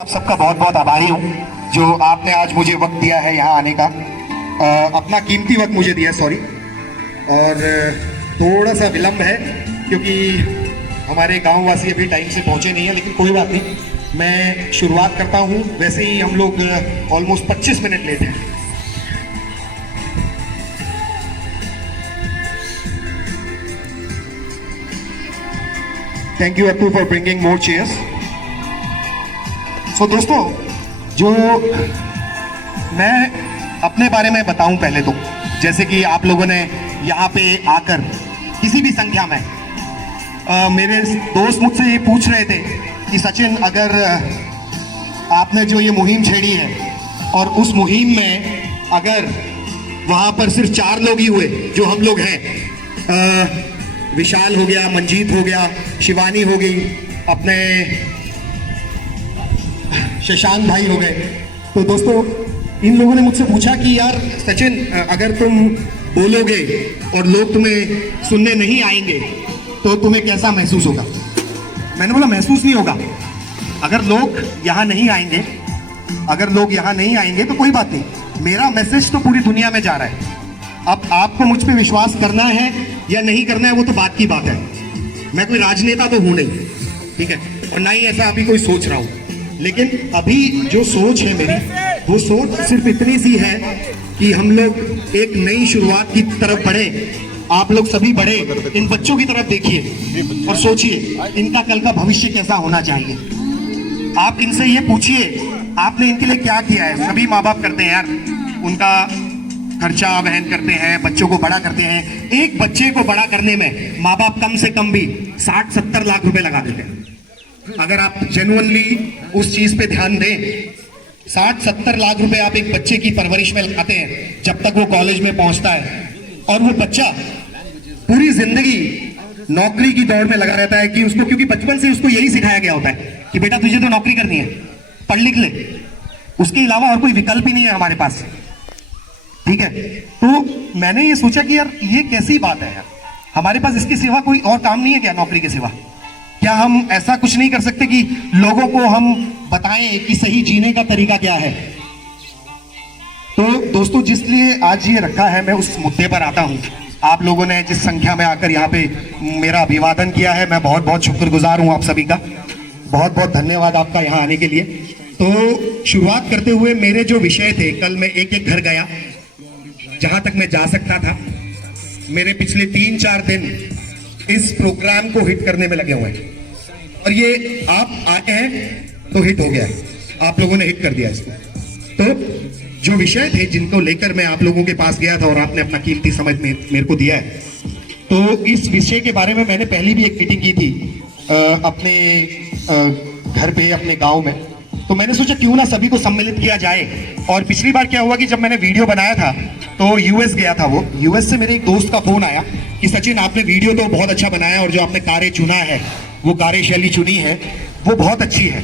आप सबका बहुत बहुत आभारी हूँ जो आपने आज मुझे वक्त दिया है यहाँ आने का। अपना कीमती वक्त मुझे दिया, सॉरी। और थोड़ा सा विलंब है क्योंकि हमारे गांव वासी अभी टाइम से पहुँचे नहीं है, लेकिन कोई बात नहीं, मैं शुरुआत करता हूँ। वैसे ही हम लोग ऑलमोस्ट 25 मिनट लेट हैं। Thank you Atu for bringing more chairs. तो दोस्तों, जो मैं अपने बारे में बताऊं पहले तो, जैसे कि आप लोगों ने यहाँ पे आकर किसी भी संख्या में मेरे दोस्त मुझसे ये पूछ रहे थे कि सचिन, अगर आपने जो ये मुहिम छेड़ी है और उस मुहिम में अगर वहाँ पर सिर्फ 4 लोग ही हुए जो हम लोग हैं, विशाल हो गया, मंजीत हो गया, शिवानी हो गई, अपने शशांक भाई हो गए, तो दोस्तों इन लोगों ने मुझसे पूछा कि यार सचिन, अगर तुम बोलोगे और लोग तुम्हें सुनने नहीं आएंगे तो तुम्हें कैसा महसूस होगा। मैंने बोला महसूस नहीं होगा। अगर लोग यहाँ नहीं आएंगे, तो कोई बात नहीं, मेरा मैसेज तो पूरी दुनिया में जा रहा है। अब आपको मुझ पे विश्वास करना है या नहीं करना है वो तो बात की बात है। मैं कोई राजनेता तो हूं नहीं, ठीक है, और ना ही ऐसा अभी कोई सोच रहा हूं। लेकिन अभी जो सोच है मेरी, वो सोच सिर्फ इतनी सी है कि हम लोग एक नई शुरुआत की तरफ बढ़े। आप लोग सभी बढ़े, इन बच्चों की तरफ देखिए और सोचिए इनका कल का भविष्य कैसा होना चाहिए। आप इनसे ये पूछिए आपने इनके लिए क्या किया है। सभी माँ बाप करते हैं यार, उनका खर्चा वहन करते हैं, बच्चों को बड़ा करते हैं। एक बच्चे को बड़ा करने में माँ बाप कम से कम भी 60-70 लाख रुपए लगा देते हैं। अगर आप जेन्युइनली उस चीज पे ध्यान दें, 60-70 लाख रुपए आप एक बच्चे की परवरिश में लगाते हैं जब तक वो कॉलेज में पहुंचता है, और वो बच्चा पूरी जिंदगी नौकरी की दौड़ में लगा रहता है कि उसको, क्योंकि बचपन से उसको यही सिखाया गया होता है कि बेटा तुझे तो नौकरी करनी है, पढ़ लिख ले, उसके अलावा और कोई विकल्प ही नहीं है हमारे पास, ठीक है। तो मैंने ये सोचा कि यार ये कैसी बात है यार, हमारे पास इसके सिवा कोई और काम नहीं है क्या? नौकरी के सिवा क्या हम ऐसा कुछ नहीं कर सकते कि लोगों को हम बताएं कि सही जीने का तरीका क्या है? तो दोस्तों, जिसलिए आज ये रखा है, मैं उस मुद्दे पर आता हूं। आप लोगों ने जिस संख्या में आकर यहाँ पे मेरा अभिवादन किया है, मैं बहुत बहुत शुक्रगुजार हूं आप सभी का। बहुत बहुत धन्यवाद आपका यहाँ आने के लिए। तो शुरुआत करते हुए मेरे जो विषय थे, कल मैं एक एक घर गया जहां तक मैं जा सकता था। मेरे पिछले 3-4 दिन इस प्रोग्राम को हिट करने में लगे हुए हैं, और ये आप आए हैं तो हिट हो गया, आप लोगों ने हिट कर दिया इसको। तो जो विषय थे जिनको लेकर मैं आप लोगों के पास गया था और आपने अपना कीमती समय मेरे को दिया है, तो इस विषय के बारे में मैंने पहले भी एक मीटिंग की थी अपने घर पे, अपने गांव में। तो मैंने सोचा क्यों ना सभी को सम्मिलित किया जाए। और पिछली बार क्या हुआ कि जब मैंने वीडियो बनाया था तो यूएस गया था, वो यूएस से मेरे एक दोस्त का फोन आया कि सचिन, आपने वीडियो तो बहुत अच्छा बनाया और जो आपने कार्य चुना है, वो कार्यशैली चुनी है, वो बहुत अच्छी है,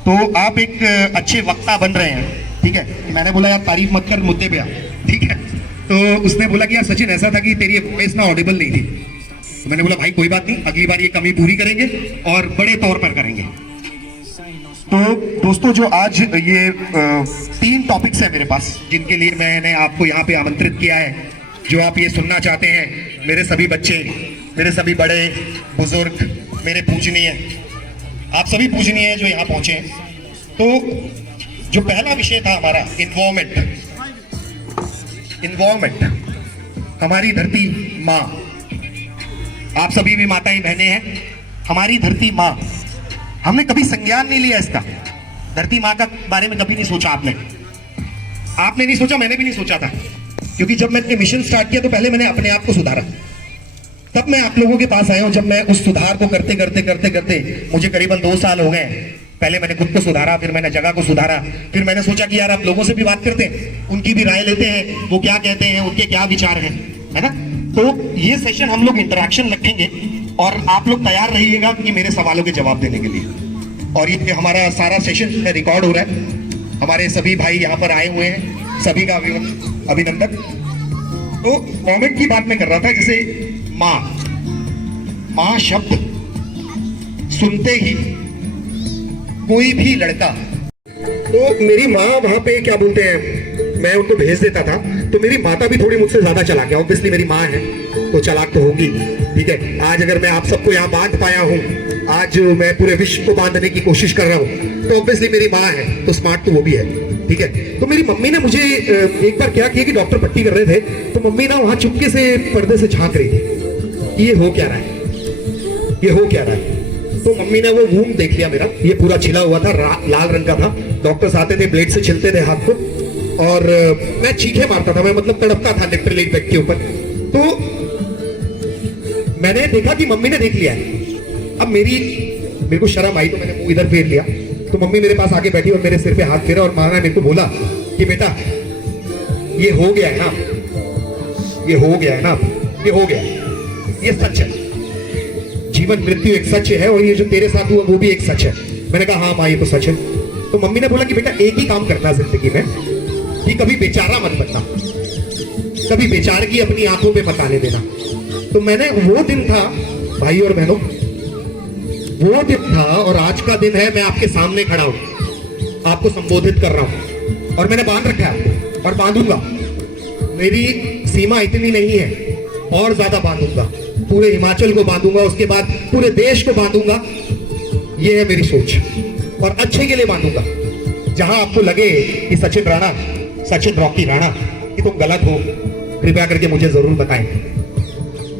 तो आप एक अच्छे वक्ता बन रहे हैं, ठीक है। मैंने बोला यार तारीफ मत कर, मुद्दे पे आ, ठीक है। तो उसने बोला कि यार सचिन, ऐसा था कि तेरी वॉइस ना ऑडिबल नहीं थी। तो मैंने बोला भाई कोई बात नहीं, अगली बार ये कमी पूरी करेंगे और बड़े तौर पर करेंगे। तो दोस्तों, जो आज ये 3 टॉपिक्स है मेरे पास जिनके लिए मैंने आपको यहाँ पे आमंत्रित किया है, जो आप ये सुनना चाहते हैं। मेरे सभी बच्चे, मेरे सभी बड़े बुजुर्ग, मेरे पूजनीय, आप सभी पूजनीय हैं जो यहाँ पहुंचे हैं। तो जो पहला विषय था हमारा, इन्वॉल्वमेंट, हमारी धरती माँ। आप सभी भी माताएं बहनें हैं। हमारी धरती माँ, हमने कभी संज्ञान नहीं लिया इसका। धरती माँ का बारे में कभी नहीं सोचा आपने नहीं सोचा, मैंने भी नहीं सोचा था, क्योंकि जब मैंने मिशन स्टार्ट किया तो पहले मैंने अपने आप को सुधारा, तब मैं आप लोगों के पास आया हूं। जब मैं उस सुधार को करते करते मुझे करीबन 2 साल हो गए। पहले मैंने खुद को सुधारा, फिर मैंने जगह को सुधारा, फिर मैंने सोचा कि यार आप लोगों से भी बात करते हैं, उनकी भी राय लेते हैं, वो क्या कहते हैं, उनके क्या विचार हैं, है ना। तो ये सेशन हम लोग इंटरेक्शन रखेंगे और आप लोग तैयार रहिएगा कि मेरे सवालों के जवाब देने के लिए। और ये हमारा सारा सेशन रिकॉर्ड हो रहा है। हमारे सभी भाई यहाँ पर आए हुए हैं, सभी का अभिनंदन। तो मोमेंट की बात मैं कर रहा था, जैसे माँ शब्द सुनते ही कोई भी लड़का तो मेरी माँ वहां पे क्या बोलते हैं, मैं उनको भेज देता था, तो मेरी माता भी थोड़ी मुझसे ज्यादा चालाक है। ऑब्वियसली मेरी माँ है तो चालाक तो होगी, ठीक है। आज अगर मैं आप सबको यहाँ बांध पाया हूँ, आज मैं पूरे विश्व को बांधने की कोशिश कर रहा हूँ, तो ऑब्वियसली मेरी माँ है, तो स्मार्ट तो वो भी है, ठीक है। तो मेरी मम्मी ने मुझे एक बार क्या किया कि डॉक्टर पट्टी कर रहे थे, तो मम्मी ना वहां चुपके से पर्दे से झांक रही थी कि ये हो क्या रहा है, ये हो क्या रहा है। तो मम्मी ने वो वूंड देख लिया मेरा, ये पूरा छिला हुआ था, लाल रंग का था। डॉक्टर्स आते थे, ब्लेड से छिलते थे हाथ को, और मैं चीखे मारता था, मैं मतलब तड़पता था लिटरली बैग के ऊपर। तो मैंने देखा कि मम्मी ने देख लिया है। अब मेरे को शर्म आई, तो मैंने मुंह इधर फेर लिया। तो मम्मी मेरे पास आके बैठी और मेरे सिर पे हाथ फेरा, और माँ ने मेरे को बोला कि बेटा ये हो गया है ना, ये हो गया है ना, ये हो गया, ये सच है, जीवन मृत्यु एक सच है, और ये जो तेरे साथ हुआ वो भी एक सच है। मैंने कहा हाँ माँ ये तो सच है। तो मम्मी ने बोला कि बेटा एक ही काम करना जिंदगी में, कि कभी बेचारा मत बनना, कभी बेचारे की अपनी आंखों पे मत आने देना। तो मैंने, वो दिन था भाई और बहनों, वो दिन था, और आज का दिन है, मैं आपके सामने खड़ा हूं, आपको संबोधित कर रहा हूं, और मैंने बांध रखा है और बांधूंगा। मेरी सीमा इतनी नहीं है, और ज्यादा बांधूंगा, पूरे हिमाचल को बांधूंगा, उसके बाद पूरे देश को बांधूंगा। ये है मेरी सोच, और अच्छे के लिए बांधूंगा। जहां आपको लगे कि सचिन राणा, सचिन रॉकी राणा, कि तुम गलत हो, कृपया करके मुझे जरूर बताएं,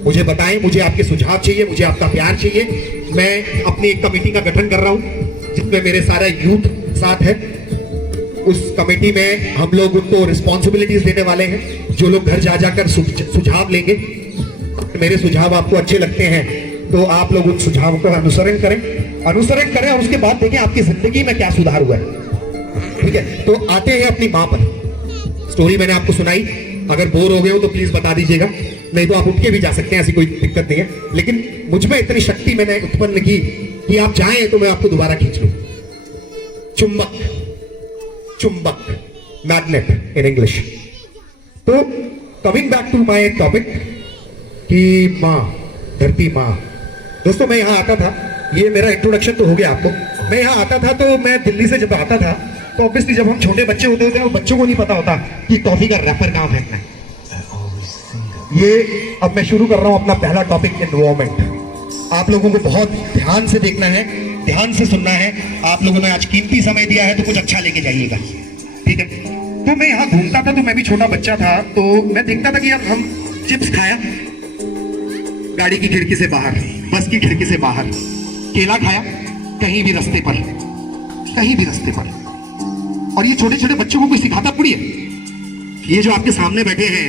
मुझे बताएं, मुझे आपके सुझाव चाहिए, मुझे आपका प्यार चाहिए। मैं अपनी एक कमेटी का गठन कर रहा हूं, जिसमें मेरे सारा यूथ साथ है। उस कमेटी में हम लोग उनको रिस्पॉन्सिबिलिटीज देने वाले हैं, जो लोग घर जा जाकर सुझाव लेंगे। मेरे सुझाव आपको अच्छे लगते हैं तो आप लोग उन सुझावों का अनुसरण करें, और उसके बाद देखें आपकी जिंदगी में क्या सुधार हुआ है, ठीक है। तो आते हैं अपनी माँ पर। स्टोरी मैंने आपको सुनाई, अगर बोर हो गए हो तो प्लीज बता दीजिएगा, नहीं तो आप उठ के भी जा सकते हैं, ऐसी कोई दिक्कत नहीं है। लेकिन मुझ में इतनी शक्ति मैंने उत्पन्न की कि आप चाहें तो मैं आपको दोबारा खींच लूं। चुंबक, चुंबक, मैग्नेट इन इंग्लिश। तो coming back to my topic, कि माँ, धरती माँ। दोस्तों मैं यहाँ आता था, ये मेरा इंट्रोडक्शन तो हो गया आपको। मैं यहाँ आता था, तो मैं दिल्ली से जब आता था, तो ऑब्वियसली जब हम छोटे बच्चे होते थे, और बच्चों को नहीं पता होता कि टॉफी का रैपर कहाँ फेंकना है। ये अब मैं शुरू कर रहा हूँ अपना पहला टॉपिक, एनवायरमेंट। आप लोगों को बहुत ध्यान से देखना है, ध्यान से सुनना है। आप लोगों ने आज कीमती समय दिया है, तो कुछ अच्छा लेके जाइएगा, ठीक है। तो मैं यहाँ घूमता था, तो मैं भी छोटा बच्चा था, तो मैं देखता था कि यार हम चिप्स खाया गाड़ी की खिड़की से बाहर, बस की खिड़की से बाहर, केला खाया कहीं भी रास्ते पर, कहीं भी रास्ते पर। और ये छोटे छोटे बच्चों को कोई सिखाता थोड़ी है। ये जो आपके सामने बैठे हैं,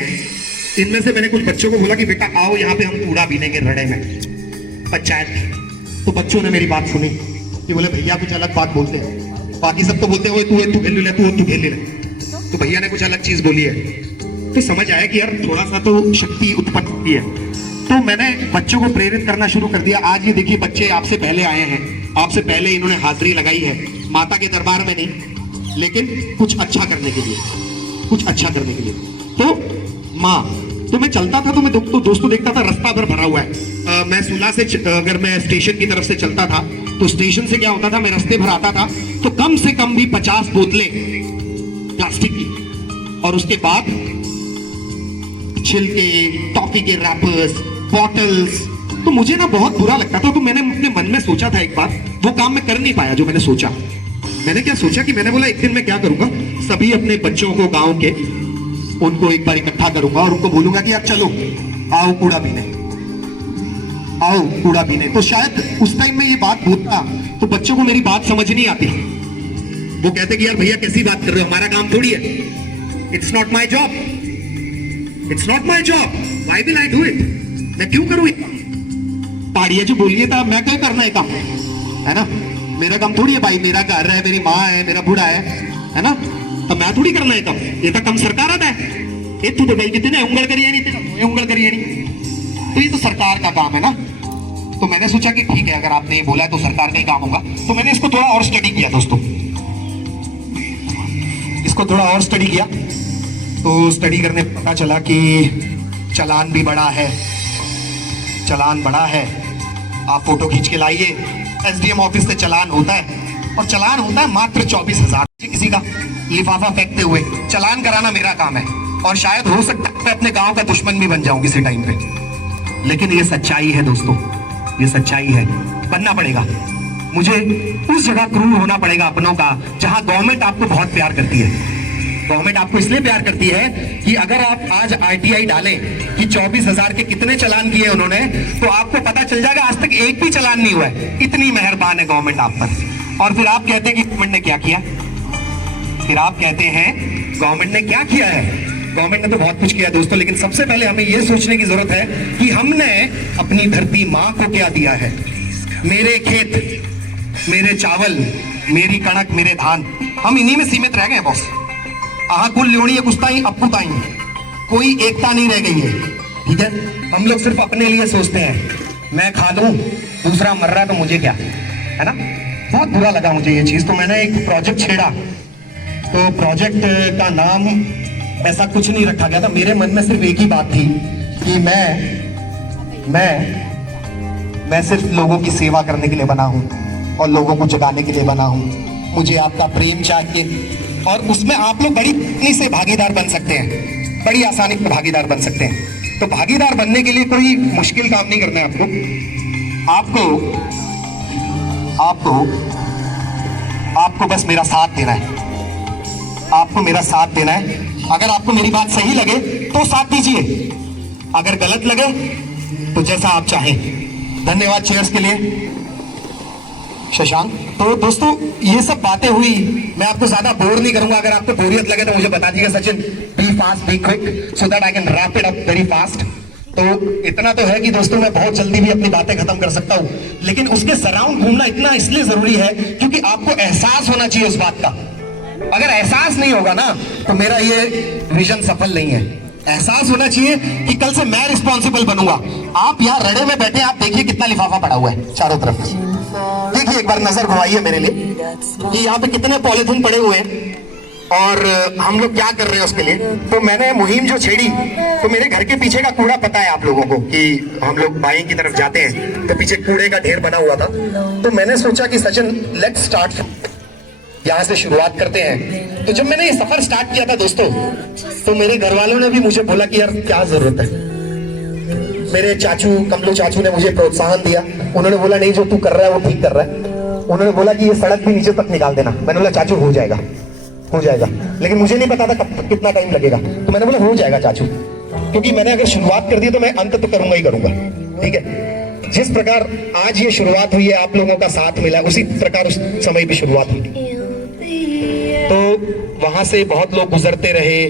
इनमें से मैंने कुछ बच्चों को बोला कि बेटा आओ यहाँ पे हम कूड़ा बीनेंगे रड़े में, पंचायत। तो बच्चों ने मेरी बात सुनी कि बोले भैया कुछ अलग बात बोलते हैं, बाकी सब तो बोलते हैं तू घेल ले, तू घेल ले। तो भैया ने कुछ अलग चीज बोली है, तो समझ आया कि यार थोड़ा सा तो शक्ति उत्पन्न होती है। तो मैंने बच्चों को प्रेरित करना शुरू कर दिया। आज ये देखिए बच्चे आपसे पहले आए हैं, आपसे पहले इन्होंने हाजिरी लगाई है, माता के दरबार में नहीं, लेकिन कुछ अच्छा करने के लिए, कुछ अच्छा करने के लिए। तो माँ, तो मैं चलता था, तो मैं दोस्तों देखता था रास्ता भर भरा हुआ है। मैं सुला से अगर मैं स्टेशन की तरफ से चलता था, तो स्टेशन से क्या होता था, मैं रास्ते भर आता था तो कम से कम भी 50 बोतलें प्लास्टिक की, और उसके बाद छिलके, टॉफी के रैपर्स, बॉटल्स। तो मुझे ना बहुत बुरा लगता था। तो मैंने अपने मन में सोचा था, एक बार वो काम मैं कर नहीं पाया जो मैंने सोचा। मैंने क्या सोचा कि मैंने बोला एक दिन मैं क्या करूंगा, सभी अपने बच्चों को गांव के, उनको एक बार इकट्ठा करूंगा और उनको बोलूंगा कि यार चलो आओ कूड़ा पीने, आओ कूड़ा पीने। तो शायद उस टाइम में ये बात बोलता तो बच्चों को मेरी बात समझ नहीं आती, वो कहते कि यार भैया कैसी बात कर रहे हो, हमारा काम थोड़ी है, it's not my job, it's not my job, why will I do it, मैं क्यों करूं? पहाड़िया जो बोलिए था, मैं क्या करना है काम, है ना, मेरा काम थोड़ी है भाई, मेरा घर है, मेरी माँ है, मेरा बूढ़ा है ना, तो मैं थोड़ी करना है काम, ये तो काम सरकार आता है। ये तू तो भाई कितने उंगल करिए नहीं, तेरा उंगल करिए नहीं, तो ये तो सरकार का काम है ना। तो मैंने सोचा कि ठीक है, अगर आपने ये बोला है तो सरकार का ही काम होगा। तो मैंने इसको थोड़ा और स्टडी किया दोस्तों, इसको थोड़ा और स्टडी किया। तो स्टडी करने पर पता चला कि चालान भी बड़ा है, चालान बड़ा है। आप फोटो खींच के लाइए, एसडीएम ऑफिस से चालान होता है और चालान होता है मात्र 24,000। किसी का लिफाफा फेंकते हुए चालान कराना मेरा काम है, और शायद हो सकता है मैं अपने गांव का दुश्मन भी बन जाऊं किसी टाइम पे, लेकिन ये सच्चाई है दोस्तों, ये सच्चाई है। बनना पड़ेगा मुझे, उस जगह क्रूर होना पड़ेगा अपनों का जहां गवर्नमेंट आपको बहुत प्यार करती है। गवर्नमेंट आपको इसलिए प्यार करती है कि अगर आप आज आरटीआई डालें कि 24,000 के कितने चालान किए उन्होंने, तो आपको पता चल जाएगा आज तक एक भी चालान नहीं हुआ है। इतनी मेहरबान है गवर्नमेंट आप पर। और फिर आप कहते हैं कि गवर्नमेंट ने क्या किया, फिर आप कहते हैं गवर्नमेंट ने क्या किया है। गवर्नमेंट ने तो बहुत कुछ किया दोस्तों, लेकिन सबसे पहले हमें यह सोचने की जरूरत है कि हमने अपनी धरती मां को क्या दिया है। मेरे खेत, मेरे चावल, मेरी कणक, मेरे धान, हम इन्हीं में सीमित रह गए बॉस। आहा कुल ल्योणी कुछ अप्पू ताई, कोई एकता नहीं रह गई है। ठीक है, हम लोग सिर्फ अपने लिए सोचते हैं, मैं खा लूं, दूसरा मर रहा है तो मुझे क्या, है ना। बहुत बुरा लगा मुझे ये चीज, तो मैंने एक प्रोजेक्ट छेड़ा। तो प्रोजेक्ट का नाम ऐसा कुछ नहीं रखा गया था, मेरे मन में सिर्फ एक ही बात थी कि मैं सिर्फ लोगों की सेवा करने के लिए बना हूं और लोगों को जगाने के लिए बना हूं। मुझे आपका प्रेम चाहिए, और उसमें आप लोग बड़ी आसानी से भागीदार बन सकते हैं, बड़ी आसानी से भागीदार बन सकते हैं। तो भागीदार बनने के लिए कोई मुश्किल काम नहीं करना है आपको बस मेरा साथ देना है। आपको मेरा साथ देना है। अगर आपको मेरी बात सही लगे तो साथ दीजिए, अगर गलत लगे तो जैसा आप चाहें। धन्यवाद चेयर्स के लिए शशांक। तो दोस्तों ये सब बातें हुई, मैं आपको ज्यादा बोर नहीं करूंगा। अगर आपको बोरियत लगे तो मुझे बता दीजिएगा Sachin, be fast be quick so that I can wrap it up very fast. तो इतना तो है कि दोस्तों मैं बहुत जल्दी भी अपनी बातें खत्म कर सकता हूं, लेकिन उसके सराउंड घूमना इतना इसलिए जरूरी है क्योंकि आपको एहसास होना चाहिए उस बात का। अगर एहसास नहीं होगा ना तो मेरा ये विजन सफल नहीं है। एहसास होना चाहिए कि कल से मैं रिस्पॉन्सिबल बनूंगा। आप यहाँ रड़े में बैठे, आप देखिए कितना लिफाफा पड़ा हुआ है चारों तरफ। देखिए एक बार नजर घुमाइए मेरे लिए कि यहाँ पे कितने पॉलिथीन पड़े हुए हैं और हम लोग क्या कर रहे हैं उसके लिए। तो मैंने मुहिम जो छेड़ी, तो मेरे घर के पीछे का कूड़ा पता है आप लोगों को कि हम लोग बाई की तरफ जाते हैं तो पीछे कूड़े का ढेर बना हुआ था। तो मैंने सोचा कि सचिन लेट्स स्टार्ट, यहाँ से शुरुआत करते हैं। तो जब मैंने ये सफर स्टार्ट किया था दोस्तों, तो मेरे घर वालों ने भी मुझे बोला कि यार क्या जरूरत है। मेरे चाचू, कमलू चाचू ने मुझे प्रोत्साहन दिया। उन्होंने बोला नहीं जो तू कर रहा है वो ठीक कर रहा है। उन्होंने बोला कि ये सड़क भी नीचे तक निकाल देना। मैंने बोला चाचू हो जाएगा, लेकिन मुझे नहीं पता था कब कितना टाइम लगेगा। तो मैंने बोला हो जाएगा चाचू, क्योंकि मैंने अगर शुरुआत कर दी तो मैं अंत तो करूंगा ही करूंगा। ठीक है, जिस प्रकार आज ये शुरुआत हुई है, आप लोगों का साथ मिला, उसी प्रकार उस समय भी शुरुआत हुई। तो वहां से बहुत लोग गुजरते रहे,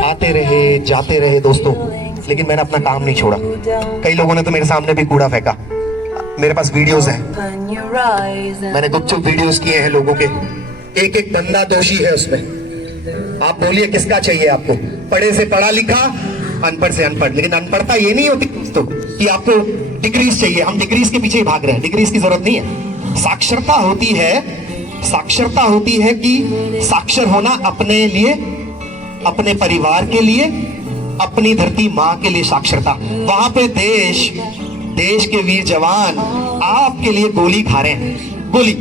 आते रहे, जाते रहे दोस्तों, लेकिन मैंने अपना काम नहीं छोड़ा। कई लोगों ने तो मेरे सामने भी कूड़ा फेंका। मेरे पास वीडियोस हैं, मैंने कुछ वीडियोस किए हैं लोगों के। एक एक बंदा दोषी है उसमें। आप बोलिए किसका चाहिए आपको, पढ़े से पढ़ा लिखा, अनपढ़ से अनपढ़। लेकिन अनपढ़ता ये नहीं होती दोस्तों कि आपको डिग्रीज चाहिए। हम डिग्रीज के पीछे ही भाग रहे हैं, डिग्रीज की जरूरत नहीं है। साक्षरता होती है कि साक्षर होना अपने लिए, अपने परिवार के लिए, अपनी धरती माँ के लिए साक्षरता। वहां पे देश के वीर जवान आपके लिए गोली खा रहे हैं, गोली,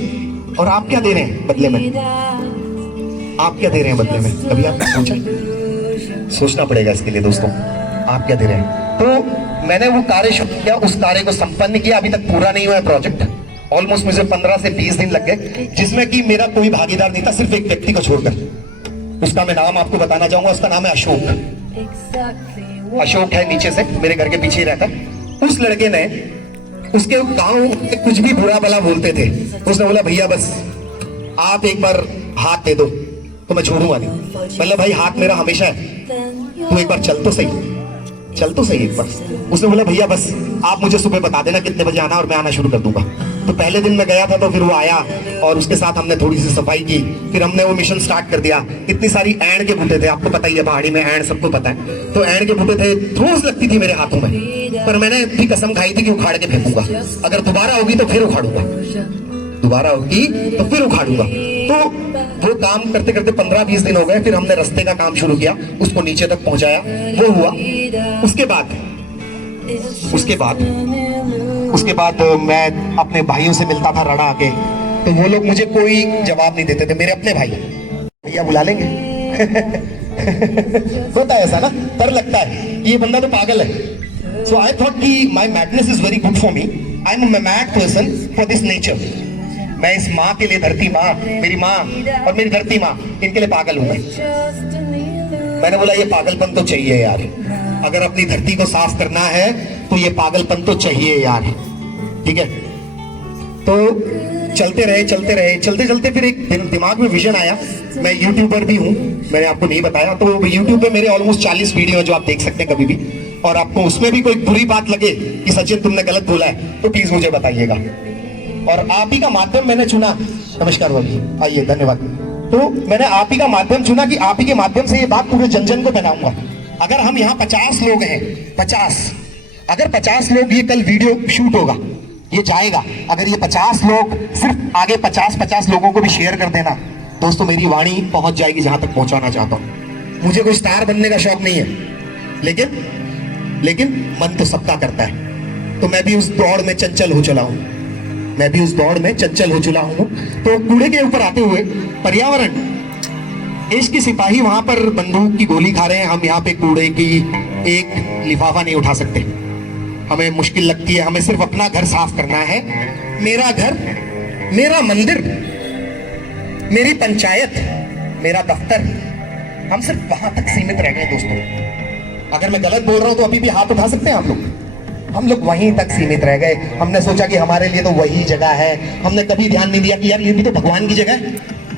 और आप क्या दे रहे हैं बदले में? आप क्या दे रहे हैं बदले में? कभी आपने सोचा? सोचना पड़ेगा इसके लिए दोस्तों, आप क्या दे रहे हैं। तो मैंने वो कार्य शुरू किया, उस कार्य को संपन्न किया। अभी तक पूरा नहीं हुआ है प्रोजेक्ट, ऑलमोस्ट मुझे 15 से 20 दिन लग गए, जिसमें कि मेरा कोई भागीदार नहीं था, सिर्फ एक व्यक्ति को छोड़कर। उसका मैं नाम आपको बताना चाहूंगा, उसका नाम है अशोक। अशोक है, नीचे से मेरे घर के पीछे ही रहता है। उस लड़के ने, उसके गांव में कुछ भी बुरा भला बोलते थे, उसने बोला भैया बस आप एक बार हाथ दे दो तो मैं छोड़ूंगा नहीं। मतलब भाई हाथ मेरा हमेशा है, तू एक बार चल तो सही एक बार। उसने बोला भैया बस आप मुझे सुबह बता देना कितने बजे आना और मैं आना शुरू कर दूंगा। तो पहले दिन मैं गया था, तो फिर वो आया और उसके साथ हमने थोड़ी सी सफाई की। फिर हमने वो मिशन स्टार्ट कर दिया। इतनी सारी ऐंड के बूटे थे, आपको पता ही है पहाड़ी में ऐंड सबको पता है। तो ऐंड के बूटे थे, रोज लगती थी मेरे हाथों में, पर मैंने भी कसम खाई थी कि उखाड़ के फेंकूंगा। अगर दोबारा होगी तो फिर उखाड़ूंगा, तो वो काम करते करते 15-20 दिन हो गए। फिर हमने रास्ते का काम शुरू किया, उसको नीचे तक पहुंचाया, वो हुआ। उसके बाद मैं अपने भाइयों से मिलता था रड़ा आके। तो वो लोग मुझे कोई जवाब नहीं देते थे, मेरे अपने भाई। भैया बुला लेंगे होता है ऐसा ना, डर लगता है ये बंदा तो पागल है। सो आई थॉट कि my madness is very good for me, I am a mad person for this nature. मैं इस माँ के लिए, धरती माँ, मेरी माँ और मेरी धरती माँ, इनके लिए पागल हूं मैंने बोला ये पागलपन तो चाहिए यार, अगर अपनी धरती को साफ करना है तो ये पागलपन तो चाहिए यार, ठीक है। तो चलते रहे, फिर एक दिमाग में विजन आया। मैं यूट्यूबर भी हूँ, मैंने आपको नहीं बताया। तो यूट्यूब पे मेरे ऑलमोस्ट 40 वीडियो जो आप देख सकते हैं कभी भी, और आपको उसमें भी कोई बुरी बात लगे कि सचिन तुमने गलत बोला है तो प्लीज मुझे बताइएगा। और आप ही का माध्यम मैंने चुना। नमस्कार भाभी, आइए, धन्यवाद। तो मैंने आप ही का माध्यम चुना कि आप ही के माध्यम से ये बात पूरे जन जन को फैलाऊंगा। अगर हम यहाँ 50 लोग हैं, 50, अगर 50 लोग, ये कल वीडियो शूट होगा, ये जाएगा, अगर ये 50 लोग सिर्फ आगे 50 लोगों को भी शेयर कर देना, दोस्तों मेरी वाणी पहुंच जाएगी जहां तक पहुंचाना चाहता हूं। मुझे कोई स्टार बनने का शौक नहीं है, लेकिन मन तो सबका करता है। तो मैं भी उस दौड़ में चंचल हो चला हूं, तो कूड़े के ऊपर आते हुए, पर्यावरण, देश के सिपाही वहां पर बंदूक की गोली खा रहे हैं, हम यहाँ पे कूड़े की एक लिफाफा नहीं उठा सकते। हमें मुश्किल लगती है, हमें सिर्फ अपना घर साफ करना है। मेरा घर, मेरा मंदिर, मेरी पंचायत, मेरा दफ्तर, हम सिर्फ वहां तक सीमित रह गए दोस्तों। अगर मैं गलत बोल रहा हूं तो अभी भी हाथ उठा सकते हैं आप लोग। हम लोग वहीं तक सीमित रह गए। हमने सोचा कि हमारे लिए तो वही जगह है। हमने कभी ध्यान नहीं दिया कि यार ये भी तो भगवान की जगह है।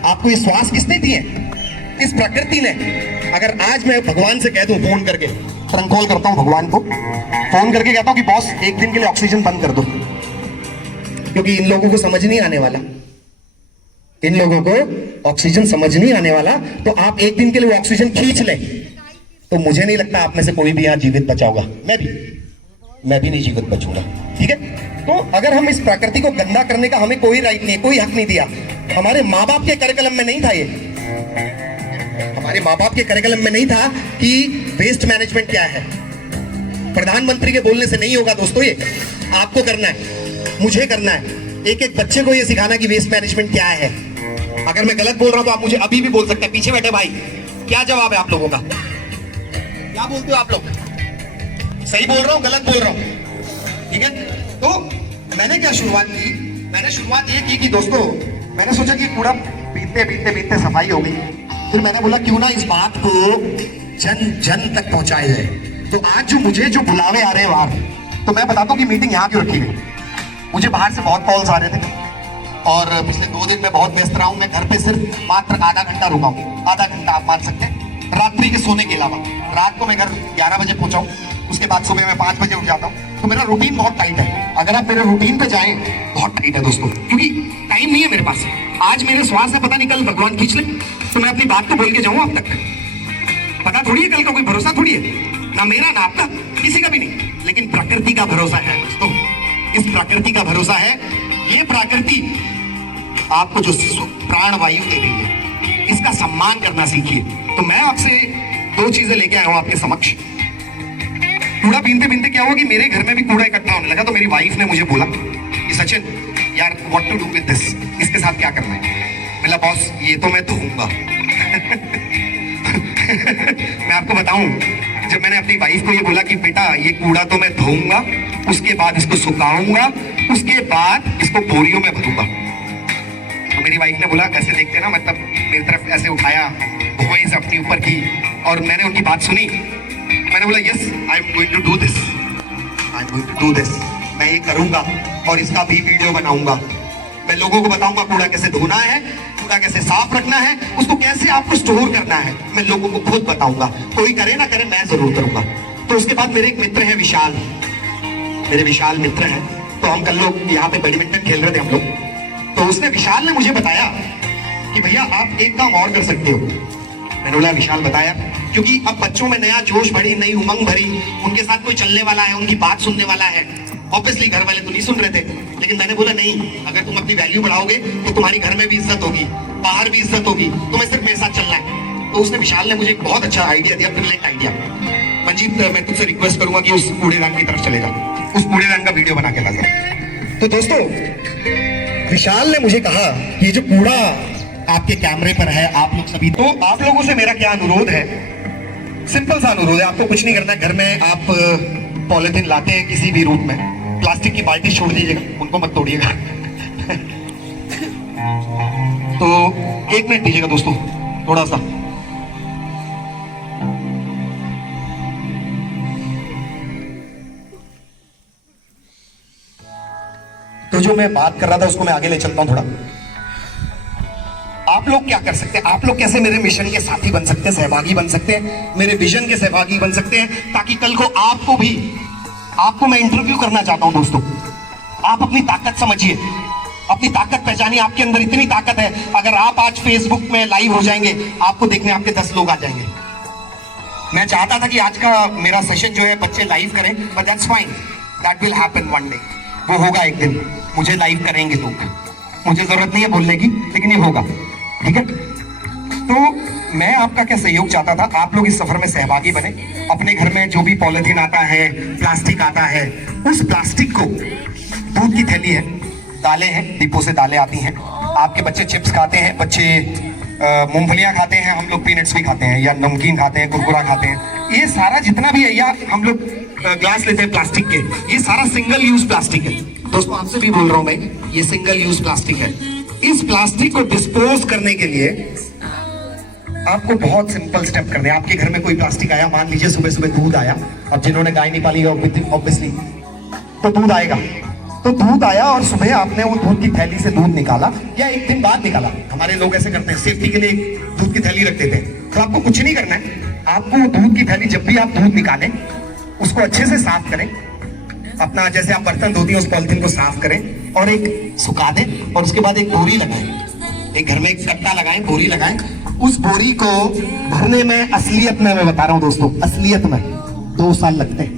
आपको ये श्वास किसने दिए? इस प्रकृति ने। अगर आज मैं भगवान से कह दूं, फोन करके फ्रंक कॉल करता हूं भगवान को, फोन करके कहता हूं कि बॉस एक दिन के लिए ऑक्सीजन बंद कर दो, क्योंकि इन लोगों को समझ नहीं आने वाला, इन लोगों को ऑक्सीजन समझ नहीं आने वाला, तो आप एक दिन के लिए ऑक्सीजन खींच लें, तो मुझे नहीं लगता आप में से कोई भी यहां जीवित बचा होगा। मैं भी नहीं जीवित बचूंगा, ठीक है। तो अगर हम इस प्रकृति को गंदा करने का हमें कोई राइट नहीं, कोई हक नहीं दिया। हमारे माँ बाप के करिकुलम में नहीं था ये, हमारे माँ बाप के करिकुलम में नहीं था कि वेस्ट मैनेजमेंट क्या है। प्रधानमंत्री के बोलने से नहीं होगा दोस्तों, ये आपको करना है, मुझे करना है। एक एक बच्चे को ये सिखाना कि वेस्ट मैनेजमेंट क्या है। अगर मैं गलत बोल रहा हूं तो आप मुझे अभी भी बोल सकते हैं। पीछे बैठे भाई, क्या जवाब है आप लोगों का? क्या बोलते हो आप लोग? सही बोल रहा हूं, गलत बोल रहा हूं? ठीक है। तो मैंने क्या शुरुआत की? मैंने शुरुआत ये की कि दोस्तों, मैंने सोचा कि पूरा बीतते सफाई हो गई। फिर मैंने बोला क्यों ना इस बात को जन जन तक पहुंचाया जाए। तो आज जो मुझे जो बुलावे आ रहे हैं बाहर, तो मैं बताता हूँ कि मीटिंग यहाँ क्यों रखी गई। मुझे बाहर से बहुत कॉल्स आ रहे थे और पिछले 2 दिन मैं बहुत व्यस्त रहा हूँ। मैं घर पे सिर्फ मात्र आधा घंटा रुका हूँ, आधा घंटा आप मान सकते हैं, रात्रि के सोने के अलावा। रात को मैं घर 11 बजे पहुंचा हूँ, उसके बाद सुबह मैं 5 बजे उठ जाता हूँ। तो मेरा रूटीन बहुत टाइट है। अगर आप मेरे रूटीन पे जाएं, बहुत टाइट है दोस्तों, क्योंकि टाइम नहीं है मेरे पास। आज मेरे श्वास है, पता नहीं कल भगवान खींच ले तो मैं अपनी बात को बोल के जाऊँ अब तक। पता थोड़ी है कल का, कोई भरोसा थोड़ी है, ना मेरा ना आपका, किसी का भी नहीं। लेकिन प्रकृति का भरोसा है दोस्तों, इस प्रकृति का भरोसा है। ये प्रकृति आपको जो प्राण वायु दे रही है, इसका सम्मान करना सीखिए। तो मैं आपसे 2 चीजें लेके आया हूं आपके समक्ष। कूड़ा बीनते बीनते क्या हुआ कि मेरे घर में भी कूड़ा इकट्ठा होने लगा। तो मेरी वाइफ ने मुझे बोला कि सचिन यार, what to do with this, इसके साथ क्या करना है? बोला बॉस ये तो मैं धोऊंगा। मैं आपको बताऊं, जब मैंने अपनी वाइफ को ये बोला कि बेटा ये कूड़ा तो मैं धोऊंगा, उसके बाद इसको सुखाऊंगा, उसके बाद इसको बोरियों में भरूंगा। तो मेरी वाइफ ने बोला, ऐसे देखते ना, मतलब मेरी तरफ ऐसे उठाया, धोए से अपने ऊपर की, और मैंने उनकी बात सुनी। मैंने बोला yes, I am going to do this, I am going to do this. मैं ये करूंगा और इसका भी वीडियो बनाऊंगा। मैं लोगों को बताऊंगा कूड़ा कैसे धोना है, कूड़ा कैसे साफ रखना है, उसको कैसे आपको स्टोर करना है, मैं लोगों को खुद बताऊंगा। कोई करे ना करे, मैं जरूर करूंगा। तो उसके बाद मेरे एक मित्र हैं विशाल, मेरे विशाल मित्र हैं। तो हम कल लोग यहाँ पे बैडमिंटन खेल रहे थे हम लोग। तो उसने, विशाल ने मुझे बताया कि भैया आप एक काम और कर सकते हो। मैंने बोला विशाल बताया, क्योंकि अब बच्चों में नया जोश भरी, नई उमंग भरी, उनके साथ कोई चलने वाला है, उनकी बात सुनने वाला है। ऑब्वियसली घर वाले तो नहीं सुन रहे थे, लेकिन मैंने बोला नहीं, अगर तुम अपनी वैल्यू बढ़ाओगे तो तुम्हारी घर में भी इज्जत होगी, बाहर भी इज्जत होगी, तुम्हें सिर्फ मेरे साथ चलना है। तो उसने, विशाल ने मुझे एक बहुत अच्छा आइडिया दिया, ब्रिलियंट आइडिया। मंजीत, मैं तुझसे रिक्वेस्ट करूंगा कि उस कूड़ेदान की तरफ चले जाओ, उस कूड़ेदान का वीडियो बना के ला जाओ। तो दोस्तों विशाल ने मुझे कहा कि ये जो कूड़ा आपके कैमरे पर है, आप लोग सभी, तो आप लोगों से मेरा क्या अनुरोध है, सिंपल सा अनुरोध है, आपको कुछ नहीं करना है। घर में आप पॉलिथीन लाते हैं किसी भी रूप में, प्लास्टिक की बाल्टी छोड़ दीजिएगा, उनको मत तोड़िएगा। तो 1 मिनट दीजिएगा दोस्तों, थोड़ा सा। तो जो मैं बात कर रहा था उसको मैं आगे ले चलता हूं थोड़ा। आप लोग क्या कर सकते हैं, आप लोग कैसे मेरे मिशन के साथी बन सकते हैं, सहभागी बन सकते हैं, मेरे विजन के सहभागी बन सकते हैं, ताकि कल को आपको मैं इंटरव्यू करना चाहता हूं दोस्तों। आप अपनी ताकत समझिए, अपनी ताकत पहचानिए, आपके अंदर इतनी ताकत है। अगर आप आज फेसबुक में लाइव हो जाएंगे, आपको देखने आपके 10 लोग आ जाएंगे। मैं चाहता था कि आज का मेरा सेशन जो है बच्चे लाइव करें, but that's fine, that will happen one day. वो होगा एक दिन, मुझे लाइव करेंगे लोग, मुझे जरूरत नहीं है बोलने की, लेकिन ये होगा, ठीक है। तो मैं आपका क्या सहयोग चाहता था, आप लोग इस सफर में सहभागी बने। अपने घर में जो भी पॉलिथीन आता है, प्लास्टिक आता है, उस प्लास्टिक को, दूध की थैली है, दालें हैं, डिपो से दालें आती हैं, आपके बच्चे चिप्स खाते हैं, बच्चे मूंगफलियां खाते हैं, हम लोग पीनट्स भी खाते हैं, या नमकीन खाते हैं, कुरकुरा खाते हैं, ये सारा जितना भी है, या हम लोग ग्लास लेते हैं प्लास्टिक के, ये सारा सिंगल यूज प्लास्टिक है दोस्तों। आपसे भी बोल रहा हूं मैं, ये सिंगल यूज प्लास्टिक है। इस प्लास्टिक को डिस्पोज करने के लिए आपको बहुत सिंपल स्टेप करने हैं। आपके घर में कोई प्लास्टिक आया, मान लीजिए सुबह सुबह दूध आया, अब जिन्होंने गाय नहीं पाली ऑब्वियसली, तो दूध आएगा, तो दूध आया और सुबह आपने वो दूध की थैली से दूध निकाला, या एक दिन बाद निकाला, हमारे लोग ऐसे करते हैं, सेफ्टी के लिए दूध की थैली रख देते हैं। तो आपको कुछ नहीं करना है, आपको दूध की थैली, जब भी आप दूध निकालें उसको अच्छे से साफ करें, अपना जैसे आप बर्तन धोती हैं उस पॉलिथीन को साफ करें और एक सुखा दें, और उसके बाद एक बोरी लगाएं, एक घर में एक कट्टा लगाएं, बोरी लगाएं। उस बोरी को भरने में, असलियत में मैं बता रहा हूं दोस्तों, असलियत में 2 साल लगते हैं,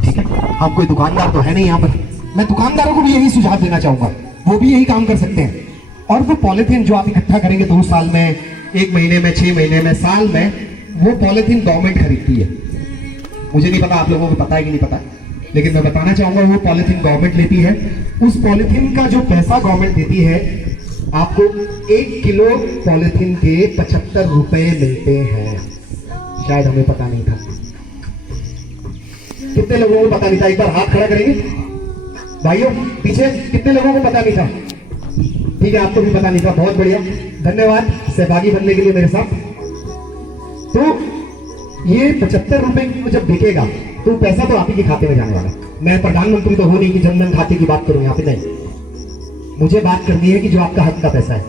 ठीक है। हम कोई दुकानदार तो है नहीं यहाँ पर, मैं दुकानदारों को भी यही सुझाव देना चाहूंगा, वो भी यही काम कर सकते हैं। और वो पॉलिथीन जो आप इकट्ठा करेंगे 2 साल में, 1 महीने में, 6 महीने में, साल में, वो पॉलिथीन गवर्नमेंट खरीदती है। मुझे नहीं पता आप लोगों को पता है कि नहीं पता, लेकिन मैं बताना चाहूंगा, वो पॉलिथीन गवर्नमेंट लेती है। उस पॉलिथीन का जो पैसा गवर्नमेंट देती है, आपको 1 किलो पॉलिथीन के 75 रुपए मिलते हैं। शायद हमें पता नहीं था। कितने लोगों को पता नहीं था? एक बार हाथ खड़ा करेंगे भाइयों, पीछे कितने लोगों को पता नहीं था? ठीक है, आपको भी पता नहीं था, बहुत बढ़िया, धन्यवाद सहभागी बनने के लिए मेरे साथ। तो ये 75 रुपए जब बिकेगा तो पैसा तो आप ही के खाते में जाने वाला है। मैं प्रधानमंत्री तो हो नहीं कि जनधन खाते की बात करूं यहाँ पे, नहीं। मुझे बात करनी है कि जो आपका हक का पैसा है,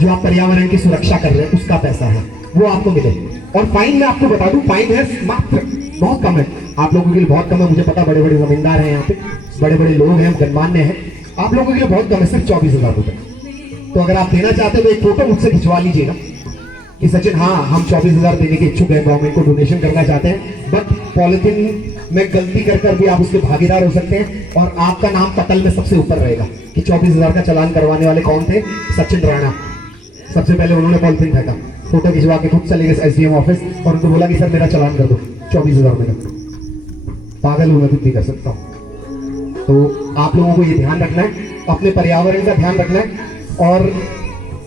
जो आप पर्यावरण की सुरक्षा कर रहे हैं, उसका पैसा है, वो आपको मिले। और फाइन मैं आपको बता दूं, फाइन है मात्र, बहुत कम है, आप लोगों के लिए बहुत कम है। मुझे पता, बड़े बड़े जमींदार हैं यहाँ पे, बड़े बड़े लोग हैं, गणमान्य हैं, आप लोगों के लिए बहुत कम है, सिर्फ 24,000 रुपए। तो अगर आप देना चाहते हो तो एक फोटो मुझसे खिंचवा लीजिएगा कि सचिन, हाँ हम 24,000 देने के इच्छुक हैं, गवर्नमेंट को डोनेशन करना चाहते हैं, बट पॉलिथीन में गलती कर भी आप उसके भागीदार हो सकते हैं, और आपका नाम पटल में सबसे ऊपर रहेगा कि 24,000 का चालान करवाने वाले कौन थे? सचिन राणा। सबसे पहले उन्होंने पॉलिथीन फेंका, फोटो खिंचवा के खुद चले गए SDM ऑफिस और उनको बोला कि सर मेरा चालान कर दो 24,000 में। पागल हूं मैं, कुछ भी कर सकता हूं। तो आप लोगों को ये ध्यान रखना है, अपने पर्यावरण का ध्यान रखना है, और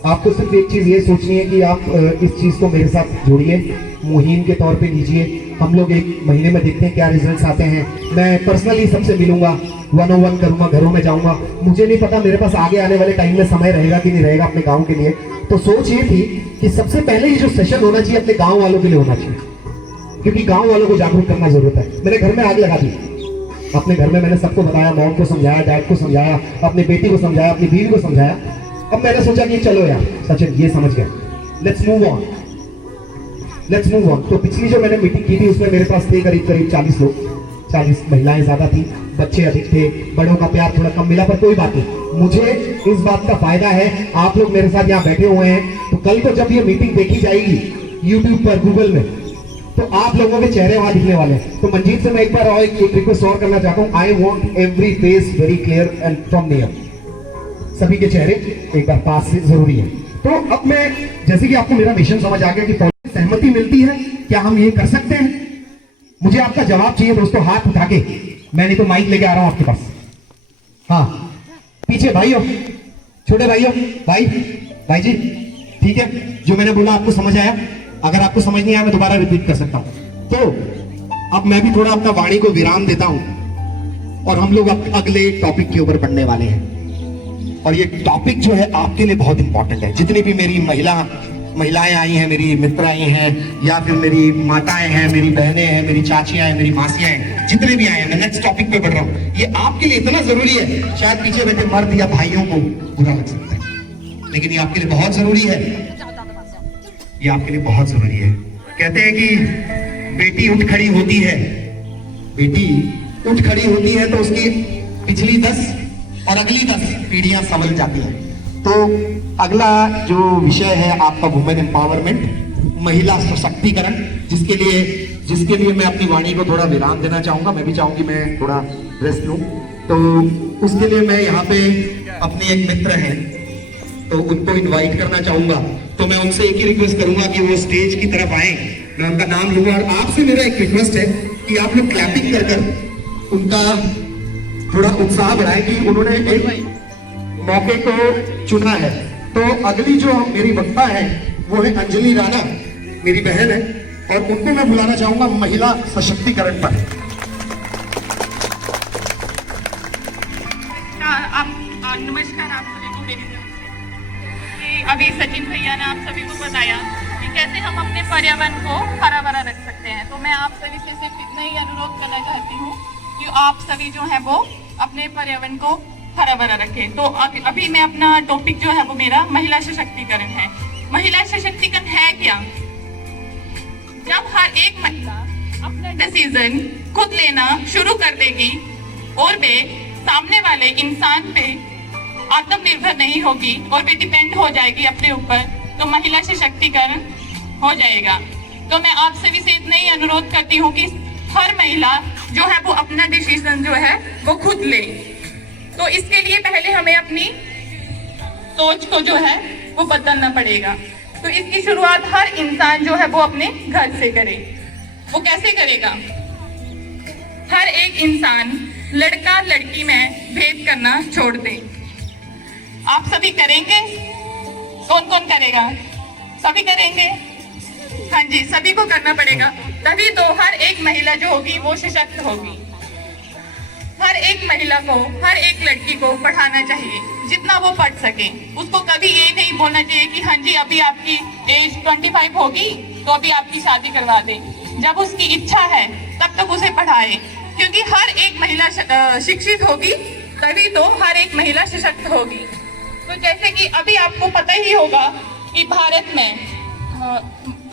आपको सिर्फ एक चीज ये सोचनी है कि आप इस चीज को मेरे साथ जोड़िए, मुहिम के तौर पे लीजिए। हम लोग 1 महीने में देखते हैं क्या रिजल्ट्स आते हैं। मैं पर्सनली सबसे मिलूंगा, 1-on-1 करूंगा, घरों में जाऊंगा। मुझे नहीं पता मेरे पास आगे आने वाले टाइम में समय रहेगा कि नहीं रहेगा अपने गांव के लिए। तो सोच ये थी कि सबसे पहले ये जो सेशन होना चाहिए अपने गांव वालों के लिए होना चाहिए, क्योंकि गांव वालों को जागरूक करना जरूरत है। मेरे घर में आग लगा दी, अपने घर में मैंने सबको बताया, मॉम को समझाया, डैड को समझाया, अपनी बेटी को समझाया, अपनी बीवी को समझाया। अब मैंने सोचा कि चलो यार सचिन ये समझ गया, let's move on, let's move on. तो पिछली जो मैंने मीटिंग की थी उसमें मेरे पास थे करीब 40 लोग, 40 महिलाएं ज्यादा थी, बच्चे अधिक थे, बड़ों का प्यार थोड़ा कम मिला, पर कोई बात नहीं। मुझे इस बात का फायदा है, आप लोग मेरे साथ यहाँ बैठे हुए हैं, तो कल को जब ये मीटिंग देखी जाएगी यूट्यूब पर, गूगल में, तो आप लोगों के चेहरे वहां दिखने वाले हैं। तो मंजीत से मैं एक बार और एक रिक्वेस्ट और करना चाहता हूँ, I want every face very clear and from near, सभी के चेहरे एक बार पास से जरूरी है। तो अब मैं, जैसे कि आपको मेरा मिशन समझ आ गया कि सहमति मिलती है, क्या हम ये कर सकते हैं? मुझे आपका जवाब चाहिए दोस्तों, हाथ उठा के। मैं नहीं तो माइक लेके आ रहा हूं आपके पास। हाँ, पीछे भाइयों, छोटे भाइयों, भाई जी, ठीक है, जो मैंने बोला आपको समझ आया? अगर आपको समझ नहीं आया मैं दोबारा रिपीट कर सकता हूं। तो अब मैं भी थोड़ा अपना वाणी को विराम देता हूं और हम लोग अब अगले टॉपिक के ऊपर बढ़ने वाले हैं। और ये टॉपिक जो है आपके लिए बहुत इंपॉर्टेंट है। जितनी भी मेरी महिलाएं आई हैं, मेरी मित्र आई हैं, या फिर मेरी माताएं हैं, मेरी बहनें हैं, मेरी चाचियां हैं, मेरी मासियां हैं, जितने भी आए हैं, मैं नेक्स्ट टॉपिक पे बढ़ रहा हूं। ये आपके लिए इतना जरूरी है, शायद पीछे बैठे मर्द या भाइयों को बुरा लग सकता है, लेकिन ये आपके लिए बहुत जरूरी है। ये आपके लिए बहुत जरूरी है। कहते हैं कि बेटी उठ खड़ी होती है, बेटी उठ खड़ी होती है तो उसकी पिछली 10 और अगली 10 पीढ़ियां संभल जाती हैं। तो अगला जो विषय है आपका वुमेन एम्पावरमेंट, महिला सशक्तिकरण, जिसके लिए मैं अपनी वाणी को थोड़ा विराम देना चाहूंगा। मैं भी चाहूंगी मैं थोड़ा रेस्ट लूं। तो उसके लिए मैं यहाँ पे अपने एक मित्र हैं तो उनको इनवाइट करना चाहूंगा। तो मैं उनसे एक ही रिक्वेस्ट करूंगा कि वो स्टेज की तरफ आए। मैं उनका नाम लूंगा और आपसे मेरा एक रिक्वेस्ट है कि आप लोग क्लैपिंग कर उनका थोड़ा उत्साह बढ़ाएं कि उन्होंने एक मौके को चुना है। तो अगली जो मेरी वक्ता है वो है अंजलि राणा, मेरी बहन है, और उनको मैं बुलाना चाहूंगा महिला सशक्तिकरण पर। नमस्कार आप सभी को मेरी तरफ से। अभी सचिन भैया ने आप सभी को बताया कि कैसे हम अपने पर्यावरण को हरा भरा रख सकते हैं। तो मैं आप सभी से सिर्फ इतना ही अनुरोध करना चाहती हूँ कि आप सभी जो है वो अपने पर्यावरण को हरा भरा रखें। तो अभी मैं अपना टॉपिक जो है वो मेरा महिला सशक्तिकरण है। महिला सशक्तिकरण है क्या? जब हर एक महिला अपना डिसीजन खुद लेना शुरू कर देगी और वे सामने वाले इंसान पे आत्मनिर्भर नहीं होगी और वे डिपेंड हो जाएगी अपने ऊपर, तो महिला सशक्तिकरण हो जाएगा। तो मैं आप सभी से इतना ही अनुरोध करती हूँ कि हर महिला जो है वो अपना डिसीजन जो है वो खुद ले। तो इसके लिए पहले हमें अपनी सोच को जो है वो बदलना पड़ेगा। तो इसकी शुरुआत हर इंसान जो है वो अपने घर से करे। वो कैसे करेगा? हर एक इंसान लड़का लड़की में भेद करना छोड़ दे। आप सभी करेंगे? कौन कौन करेगा? सभी करेंगे? हाँ जी, सभी को करना पड़ेगा, तभी तो हर एक महिला जो होगी वो सशक्त होगी। हर एक महिला को, हर एक लड़की को पढ़ाना चाहिए जितना वो पढ़ सके। उसको कभी ये नहीं बोलना चाहिए कि हाँ जी अभी आपकी एज 25 होगी तो अभी आपकी शादी करवा दे। जब उसकी इच्छा है तब तक उसे पढ़ाए, क्योंकि हर एक महिला शिक्षित होगी तभी तो हर एक महिला सशक्त होगी। तो जैसे कि अभी आपको पता ही होगा कि भारत में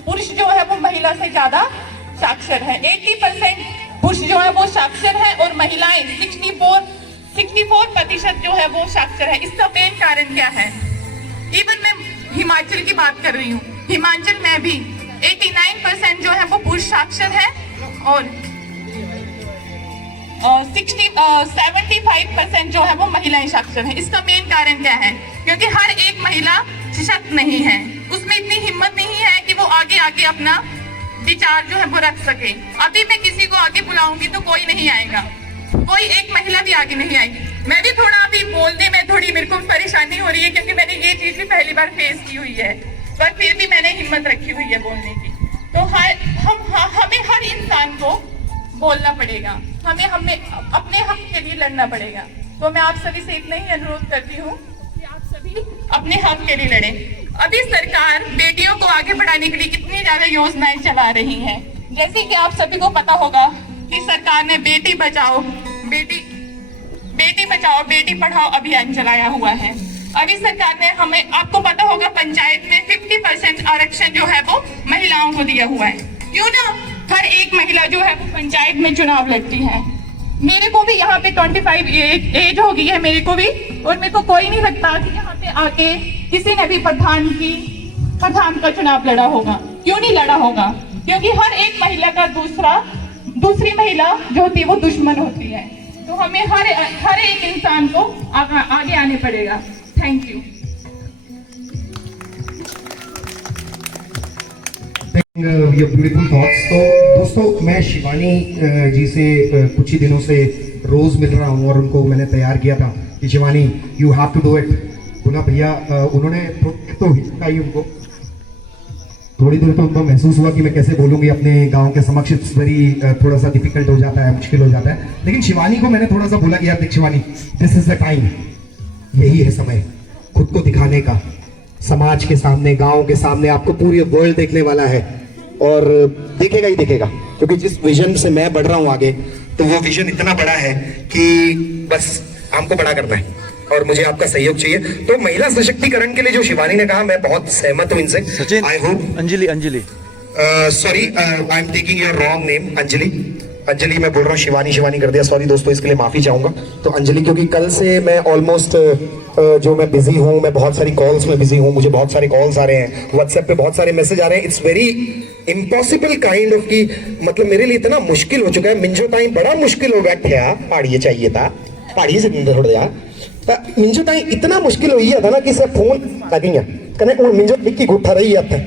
पुरुष जो है वो महिला से ज्यादा साक्षर है। 80% पुरुष जो है वो साक्षर है और महिलाएं 64% जो है वो साक्षर है। इसका मेन कारण क्या है? इवन मैं हिमाचल की बात कर रही हूँ, हिमाचल में भी 89% जो है वो पुरुष साक्षर है और 75% जो है वो महिलाएं साक्षर हैं। इसका मेन कारण क्या है? क्योंकि हर एक महिला सशक्त नहीं है, उसमें इतनी हिम्मत नहीं है कि वो आगे अपना विचार जो है वो रख सके। अभी मैं किसी को आगे बुलाऊंगी तो कोई नहीं आएगा, कोई एक महिला भी आगे नहीं आएगी। मैं भी थोड़ा अभी बोलने में थोड़ी मेरे को परेशानी हो रही है, क्योंकि मैंने ये चीज भी पहली बार फेस की हुई है, पर फिर भी मैंने हिम्मत रखी हुई है बोलने की। तो हमें हर इंसान को बोलना पड़ेगा, हमें अपने हक के लिए लड़ना पड़ेगा। तो मैं आप सभी से इतना ही अनुरोध करती हूँ कि आप सभी अपने हक के लिए लड़ें। अभी सरकार बेटियों को आगे बढ़ाने के लिए कितनी ज्यादा योजनाएं चला रही है। जैसे कि आप सभी को पता होगा कि सरकार ने बेटी बचाओ बेटी पढ़ाओ अभियान चलाया हुआ है। अभी सरकार ने आपको पता होगा पंचायत में 50% आरक्षण जो है वो महिलाओं को दिया हुआ है। क्यों ना हर एक महिला जो है वो पंचायत में चुनाव लड़ती है। मेरे को भी यहाँ पे 25 एज हो गई है मेरे को भी, और मेरे को कोई नहीं लगता कि यहाँ पे आके किसी ने भी प्रधान का चुनाव लड़ा होगा। क्यों नहीं लड़ा होगा? क्योंकि हर एक महिला का दूसरी महिला जो होती है वो दुश्मन होती है। तो हमें हर एक इंसान को आगे आने पड़ेगा। Thank you. Your beautiful thoughts। तो दोस्तों मैं शिवानी जी से कुछ ही दिनों से रोज मिल रहा हूँ और उनको मैंने तैयार किया था कि Shivani you have to do it. बोला भैया उन्होंने तो हिचका ही उनको, थोड़ी देर तो उनको महसूस हुआ कि मैं कैसे बोलूंगी अपने गांव के समक्ष, इट्स वेरी थोड़ा सा डिफिकल्ट हो जाता है, मुश्किल हो जाता है। लेकिन शिवानी को मैंने थोड़ा सा बोला कि यार देख Shivani, this is the time, यही है समय खुद को दिखाने का, समाज के सामने, गांव के सामने, आपको पूरी वर्ल्ड देखने वाला है और देखेगा ही देखेगा, क्योंकि जिस विजन से मैं बढ़ रहा हूं आगे, तो वो विजन इतना बड़ा है कि बस हमको बड़ा करना है और मुझे आपका सहयोग चाहिए। तो महिला सशक्तिकरण के लिए जो शिवानी ने कहा, मैं बहुत सहमत हूं इनसे। Sachin, I hope Anjali sorry I am taking your wrong name, Anjali मैं बोल रहा हूँ, शिवानी कर दिया, सॉरी दोस्तों, इसके लिए माफी चाहूंगा। तो अंजलि, क्योंकि कल से मैं ऑलमोस्ट जो मैं बिजी हूँ, मैं बहुत सारी कॉल्स में बिजी हूँ, मुझे बहुत सारे कॉल्स आ रहे हैं, व्हाट्सएप पे बहुत सारे मैसेज आ रहे हैं, it's very impossible kind of की, मतलब मेरे लिए इतना मुश्किल हो चुका है, मिंजो ताई बड़ा मुश्किल हो गया, पहाड़िए चाहिए था, पहाड़िए से थोड़ा दिया मिंजो ताई इतना मुश्किल हो गया था ना कि सिर्फ फोन लगी कने मिंजो की गुठा रही है,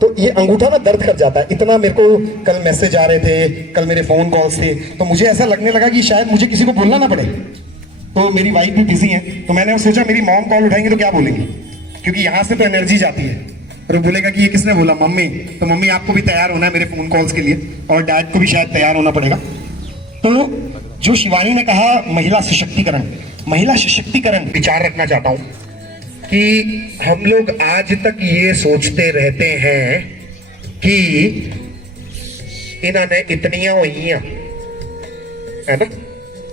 तो ये अंगूठा ना दर्द कर जाता है, इतना मेरे को कल मैसेज आ रहे थे, कल मेरे फोन कॉल्स थे, तो मुझे ऐसा लगने लगा कि शायद मुझे किसी को बोलना ना पड़े। तो मेरी वाइफ भी बिजी है, तो मैंने सोचा मेरी मॉम कॉल उठाएंगे तो क्या बोलेंगे, क्योंकि यहाँ से तो एनर्जी जाती है, और वो बोलेगा कि ये किसने बोला, मम्मी। तो मम्मी आपको भी तैयार होना है मेरे फोन कॉल्स के लिए, और डैड को भी शायद तैयार होना पड़ेगा। तो जो शिवानी ने कहा महिला सशक्तिकरण विचार रखना चाहता हूं कि हम लोग आज तक ये सोचते रहते हैं कि इन्होंने इतनियां हुई है ना,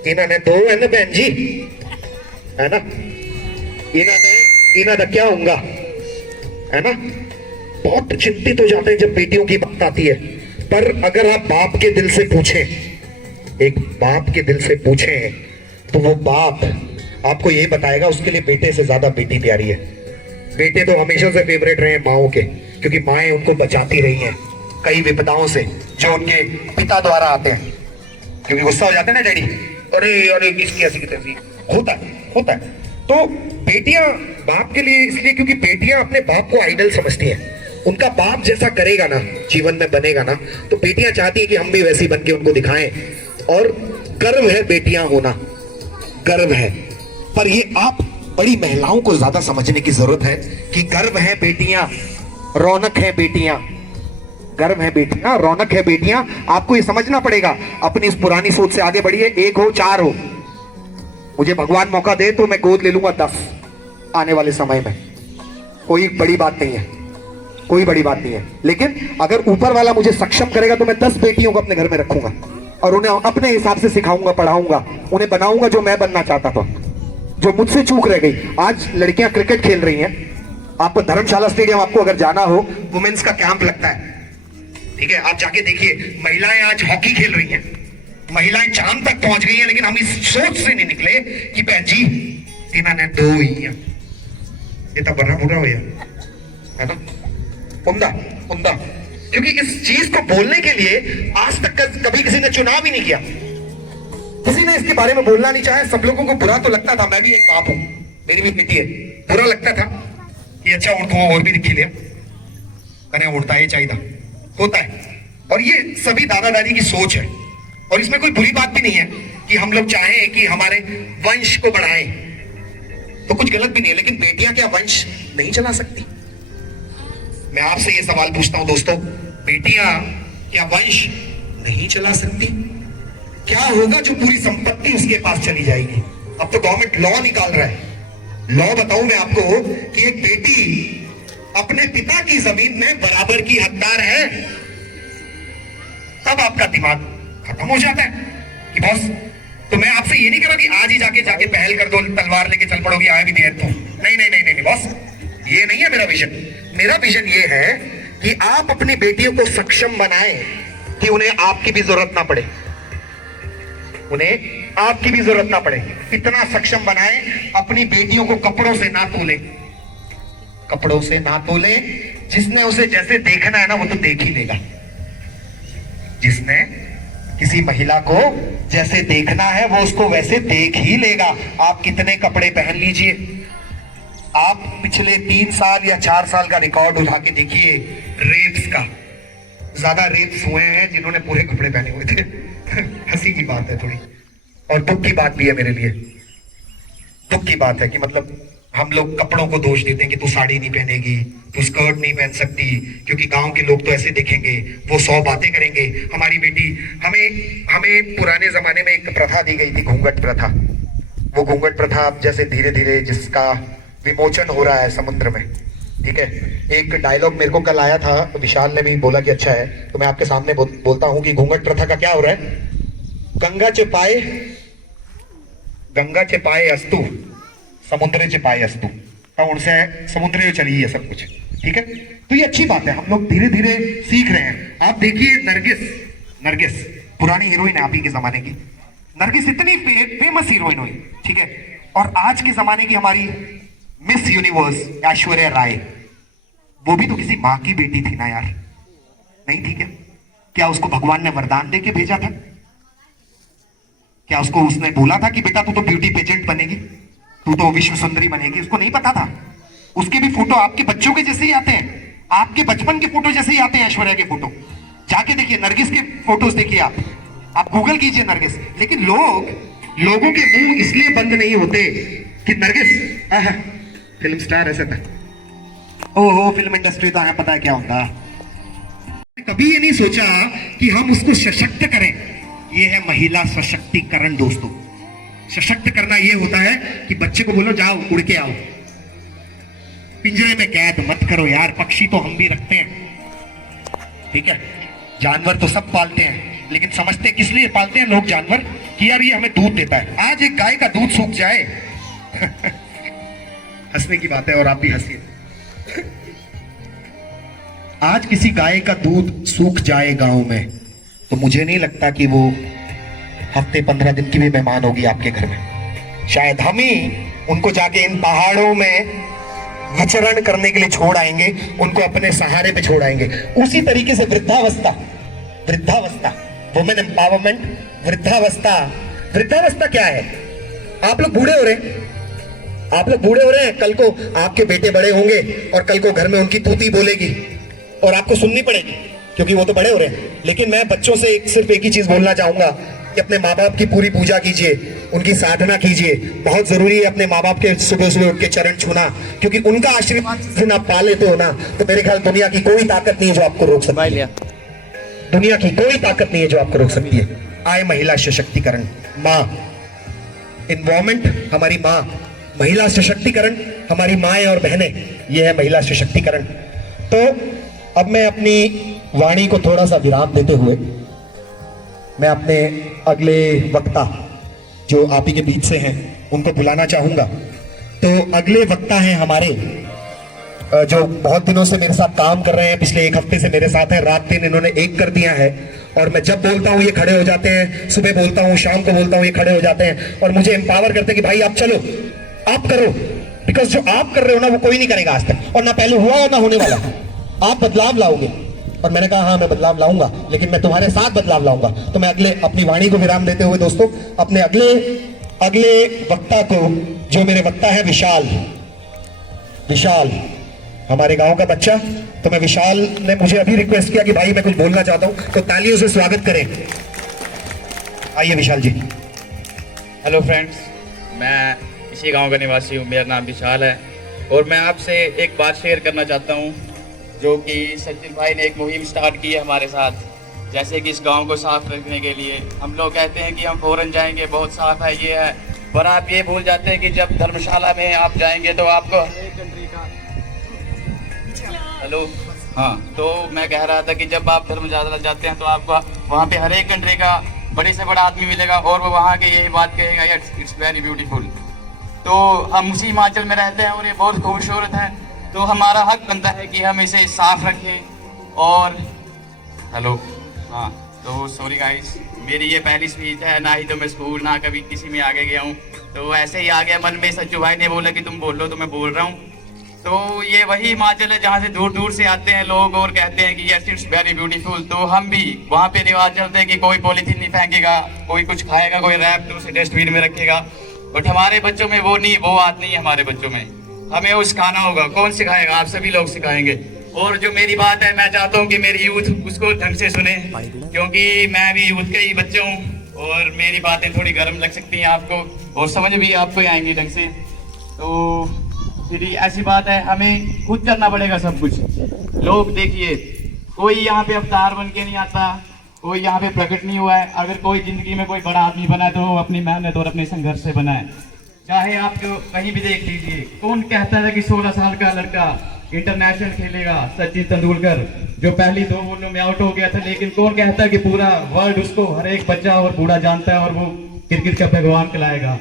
इन्होंने दो है ना बहन जी, है ना, इन्होंने क्या होगा, है ना। बहुत चिंतित हो जाते हैं जब बेटियों की बात आती है, पर अगर आप बाप के दिल से पूछें, एक बाप के दिल से पूछें, तो वो बाप आपको ये बताएगा उसके लिए बेटे से ज्यादा बेटी प्यारी है। बेटे तो हमेशा से फेवरेट रहे हैं माओ के, क्योंकि माएं उनको बचाती रही हैं कई विपदाओं से जो उनके पिता द्वारा आते हैं, क्योंकि गुस्सा हो जाते हैं ना डैडी, अरे किसकी ऐसी कैसी होता है। तो बेटियां बाप के लिए इसलिए क्योंकि बेटियां अपने बाप को आइडल समझती हैं, उनका बाप जैसा करेगा ना, जीवन में बनेगा ना, तो बेटियां चाहती है कि हम भी वैसी बन के उनको दिखाएं, और गर्व है बेटियां होना, गर्व है। पर ये आप बड़ी महिलाओं को ज्यादा समझने की जरूरत है कि गर्व है बेटियां, रौनक है बेटियां, गर्व है बेटियां, रौनक है बेटियां। आपको ये समझना पड़ेगा, अपनी इस पुरानी सोच से आगे बढ़िए, 1 हो 4 हो, मुझे भगवान मौका दे तो मैं गोद ले लूंगा 10 आने वाले समय में, कोई बड़ी बात नहीं है, कोई बड़ी बात नहीं है। लेकिन अगर ऊपर वाला मुझे सक्षम करेगा तो मैं 10 बेटियों को अपने घर में रखूंगा और उन्हें अपने हिसाब से सिखाऊंगा, पढ़ाऊंगा, उन्हें बनाऊंगा जो मैं बनना चाहता था, जो मुझसे चूक रह गई। आज लड़कियां क्रिकेट खेल रही हैं, आपको धर्मशाला स्टेडियम आपको अगर जाना हो, वुमेन्स का कैंप लगता है, ठीक है, आप जाके देखिए, महिलाएं आज हॉकी खेल रही हैं, महिलाएं चांद तक पहुंच गई हैं, लेकिन हम इस सोच से नहीं निकले कि बहन जी इन्होंने 2 ही है, ये तो बड़ा बुरा हो है ना, उम्दा, क्योंकि इस चीज को बोलने के लिए आज तक कभी किसी ने चुनाव ही नहीं किया, किसी ने इसके बारे में बोलना नहीं चाहे। सब लोगों को बुरा तो लगता था, मैं भी एक बाप हूं, मेरी भी बेटी है, बुरा लगता था कि अच्छा उड़ता और भी दिखी लिया, कने उड़ता ये चाहिए होता है। और ये सभी दादा दादी की सोच है, और इसमें कोई बुरी बात भी नहीं है कि हम लोग चाहें कि हमारे वंश को बढ़ाएं, तो कुछ गलत भी नहीं है। लेकिन बेटियां क्या वंश नहीं चला सकती? मैं आपसे ये सवाल पूछता हूं दोस्तों, बेटियां क्या वंश नहीं चला सकती? क्या होगा जो पूरी संपत्ति उसके पास चली जाएगी? अब तो गवर्नमेंट लॉ निकाल रहा है, लॉ बताऊं मैं आपको कि एक बेटी अपने पिता की जमीन में बराबर की हकदार है, तब आपका दिमाग खत्म हो जाता है कि बॉस, तो मैं आपसे ये नहीं कह रहा कि आज ही जाके पहल कर दो, तलवार लेके चल पड़ोगी, आए भी दिया तो नहीं बॉस, ये नहीं है मेरा विजन। मेरा विजन ये है कि आप अपनी बेटियों को सक्षम बनाएं कि उन्हें आपकी भी जरूरत ना पड़े, उन्हें आपकी भी जरूरत ना पड़े, इतना सक्षम बनाएं अपनी बेटियों को कपड़ों से ना तोले, कपड़ों से ना तोले। जिसने उसे जैसे देखना है ना वो तो देख ही लेगा, जिसने किसी महिला को जैसे देखना है वो उसको वैसे देख ही लेगा। आप कितने कपड़े पहन लीजिए, आप पिछले 3 साल या 4 साल का रिकॉर्ड उठा के देखिए रेप्स का, ज्यादा रेप्स हुए हैं जिन्होंने पूरे कपड़े पहने हुए थे। हंसी की बात है थोड़ी, और दुख की बात भी है मेरे लिए। दुख की बात है कि मतलब हम लोग कपड़ों को दोष देते हैं कि तू साड़ी नहीं पहनेगी, तू स्कर्ट नहीं पहन सकती, क्योंकि गांव के लोग तो ऐसे देखेंगे, वो 100 बातें करेंगे। हमारी बेटी, हमें हमें पुराने जमाने में एक प्रथा दी गई थी, घूंघट प्रथा। वो घूंघट प्रथा अब जैसे धीरे धीरे जिसका विमोचन हो रहा है समुद्र में, ठीक है। एक डायलॉग मेरे को कल आया था, विशाल ने भी बोला कि अच्छा है, तो मैं आपके सामने बोलता हूं कि घूंघट प्रथा का क्या हो रहा है। गंगा चे पाए अस्तु, समुद्र चे पाए अस्तु, तो उनसे समुद्र चली है सब कुछ, ठीक है। तो ये अच्छी बात है, हम लोग धीरे धीरे सीख रहे हैं। आप देखिए नरगिस पुरानी हीरोइन है आप ही के जमाने की। नरगिस इतनी फेमस हीरोइन हुई, ठीक है। और आज के जमाने की हमारी मिस यूनिवर्स ऐश्वर्या राय, वो भी तो किसी माँ की बेटी थी ना यार, नहीं थी क्या? क्या उसको भगवान ने वरदान दे के भेजा था? क्या उसको उसने बोला था कि बेटा तू तो ब्यूटी पेजेंट बनेगी, तू तो विश्व सुंदरी बनेगी? उसको नहीं पता था। उसके भी फोटो आपके बच्चों के जैसे ही आते हैं, आपके बचपन के फोटो जैसे ही आते हैं ऐश्वर्या के फोटो। जाके देखिए नरगिस के फोटोज देखिए आप गूगल कीजिए नरगिस। लेकिन लोगों के मुंह इसलिए बंद नहीं होते कि नरगिस फिल्म स्टार ऐसा था, ओहो फिल्म इंडस्ट्री तो हमें पता है क्या होता। कभी ये नहीं सोचा कि हम उसको सशक्त करें। ये है महिला सशक्तिकरण दोस्तों। सशक्त करना ये होता है कि बच्चे को बोलो जाओ उड़ के आओ, पिंजरे में कैद मत करो यार। पक्षी तो हम भी रखते हैं, ठीक है, जानवर तो सब पालते हैं, लेकिन समझते किस लिए पालते हैं लोग जानवर कि यार ये हमें दूध देता है। आज एक गाय का दूध सूख जाए हंसने की बात है और आप भी हंसिए। आज किसी गाय का दूध सूख जाए गांव में तो मुझे नहीं लगता कि वो हफ्ते 15 दिन की भी मेहमान होगी आपके घर में। शायद हम ही उनको जाके इन पहाड़ों में विचरण करने के लिए छोड़ आएंगे, उनको अपने सहारे पे छोड़ आएंगे। उसी तरीके से वृद्धावस्था, वुमेन एम्पावरमेंट, वृद्धावस्था क्या है? आप लोग बूढ़े हो रहे हैं, कल को आपके बेटे बड़े होंगे और कल को घर में उनकी तूती बोलेगी और आपको सुननी पड़ेगी क्योंकि वो तो बड़े हो रहे हैं। लेकिन मैं बच्चों से सिर्फ एक ही चीज बोलना चाहूंगा कि अपने माँ बाप की पूरी पूजा कीजिए, उनकी साधना कीजिए। बहुत जरूरी है अपने माँ बाप के सुबह सुबह उठ के चरण छूना, क्योंकि उनका आशीर्वाद जिस आप पा लेते हो ना, तो मेरे ख्याल दुनिया की कोई ताकत नहीं है जो आपको रोक सकती है। दुनिया की कोई ताकत नहीं है जो आपको रोक सकती है। आए महिला सशक्तिकरण, माँ इन्वॉल्वमेंट, हमारी माँ, महिला सशक्तिकरण, हमारी माएँ और बहनें, यह है महिला सशक्तिकरण। तो अब मैं अपनी वाणी को थोड़ा सा विराम देते हुए मैं अपने अगले वक्ता जो आप ही के बीच से हैं उनको बुलाना चाहूंगा। तो अगले वक्ता हैं हमारे जो बहुत दिनों से मेरे साथ काम कर रहे हैं, पिछले 1 हफ्ते से मेरे साथ हैं। रात दिन इन्होंने एक कर दिया है और मैं जब बोलता हूँ ये खड़े हो जाते हैं, सुबह बोलता हूँ, शाम को बोलता हूँ, ये खड़े हो जाते हैं और मुझे एम्पावर करते हैं कि भाई आप चलो, आप करो। बिकॉज जो आप कर रहे हो ना वो कोई नहीं करेगा आज तक, और ना पहले हुआ है ना होने वाला। आप बदलाव लाओगे और मैंने कहा हाँ मैं बदलाव लाऊंगा, लेकिन मैं तुम्हारे साथ बदलाव लाऊंगा। तो मैं अगले अपनी वाणी को विराम देते हुए दोस्तों अपने अगले वक्ता को, जो मेरे वक्ता है विशाल, हमारे गांव का बच्चा। तो मैं विशाल ने मुझे अभी रिक्वेस्ट किया कि भाई मैं कुछ बोलना चाहता हूं, तो तालियों से स्वागत करें। आइए विशाल जी। हेलो फ्रेंड्स, मैं इसी गांव का निवासी हूं, मेरा नाम विशाल है और मैं आपसे एक बात शेयर करना चाहता हूं जो कि सचिन भाई ने एक मुहिम स्टार्ट की है हमारे साथ। जैसे कि इस गांव को साफ रखने के लिए हम लोग कहते हैं कि हम फौरन जाएंगे, बहुत साफ है, ये है, पर आप ये भूल जाते हैं कि जब धर्मशाला में आप जाएंगे तो आपको तो मैं कह रहा था कि जब आप धर्मशाला जाते हैं तो आपको वहाँ पे हर एक कंट्री का बड़े से बड़ा आदमी मिलेगा और वो वहाँ के यही बात कहेगा, इट्स वेरी ब्यूटीफुल। तो हम उसी हिमाचल में रहते हैं और ये बहुत खूबसूरत है, तो हमारा हक बनता है कि हम इसे साफ रखें। और तो सॉरी गाइस, मेरी ये पहली स्पीच है, ना ही तो मैं स्कूल ना कभी किसी में आगे गया हूँ, तो ऐसे ही आ गया मन में। सच्चू भाई ने बोला कि तुम बोलो तो मैं बोल रहा हूँ। तो ये वही हिमाचल है जहाँ से दूर दूर से आते हैं लोग और कहते हैं कि यस इट्स वेरी ब्यूटीफुल। तो हम भी वहाँ पे रिवाज चलते हैं कि कोई पॉलीथीन नहीं फेंकेगा, कोई कुछ खाएगा, कोई रैप तो उसे डस्टबिन में रखेगा। बट हमारे बच्चों में वो बात नहीं है। हमारे बच्चों में हमें वो सिखाना होगा। कौन सिखाएगा? आप सभी लोग सिखाएंगे। और जो मेरी बात है, मैं चाहता हूँ कि मेरी यूथ उसको ढंग से सुने, क्योंकि मैं भी यूथ के ही बच्चे हूँ और मेरी बातें थोड़ी गर्म लग सकती हैं आपको और समझ भी आपको ही आएंगी ढंग से। तो फिर ऐसी बात है, हमें खुद करना पड़ेगा सब कुछ। लोग देखिए, कोई यहाँ पे अवतार बन के नहीं आता, कोई यहाँ पे प्रकट नहीं हुआ है। अगर कोई जिंदगी में कोई बड़ा आदमी बना है तो वो अपनी मेहनत और अपने संघर्ष से बना है। चाहे आप जो कहीं भी देख लीजिए, कौन कहता है कि 16 साल का लड़का इंटरनेशनल खेलेगा? सचिन तेंदुलकर जो पहली 2 बॉलों में आउट हो गया था, लेकिन कौन कहता है कि पूरा वर्ल्ड उसको, हर एक बच्चा और बूढ़ा जानता है और वो क्रिकेट का भगवान कहलाएगा।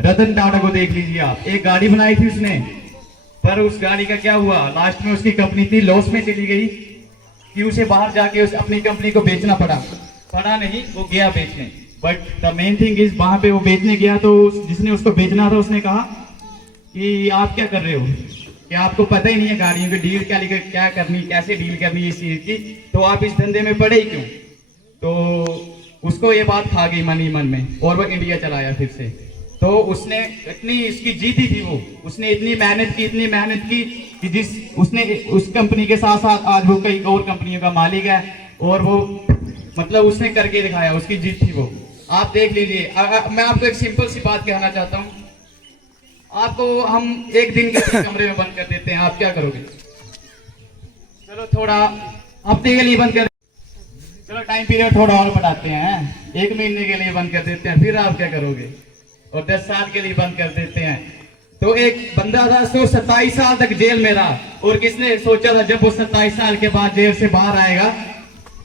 रतन टाटा को देख लीजिए आप, एक गाड़ी बनाई थी उसने, पर उस गाड़ी का क्या हुआ? लास्ट में उसकी कंपनी थी लॉस में चली गई कि उसे बाहर जाके उस अपनी कंपनी को बेचना पड़ा नहीं, वो गया बेचने। But the main thing is, वहां पे वो बेचने गया तो जिसने उसको बेचना था उसने कहा कि आप क्या कर रहे हो, कि आपको पता ही नहीं है गाड़ियों की डील क्या करनी, कैसे डील करनी इस चीज की, तो आप इस धंधे में पड़े ही क्यों? तो उसको ये बात खा गई मन ही मन में और वो इंडिया चला आया फिर से। तो उसने इतनी इसकी जीती थी, उसने इतनी मेहनत की कि जिस उसने उस कंपनी के साथ साथ आज वो कई और कंपनियों का मालिक है और वो मतलब उसने करके दिखाया, उसकी जीत थी वो। आप देख लीजिए, मैं आपको एक सिंपल सी बात कहना चाहता हूँ। आपको हम एक दिन के कमरे में बंद कर देते हैं, आप क्या करोगे? चलो थोड़ा हफ्ते के लिए बंद कर, चलो टाइम पीरियड थोड़ा और बढ़ाते हैं, 1 महीने के लिए बंद कर देते हैं, फिर आप क्या करोगे? और 10 साल के लिए बंद कर देते हैं। तो एक बंदा था 27 साल तक जेल में रहा, और किसने सोचा था जब वो 27 साल के बाद जेल से बाहर आएगा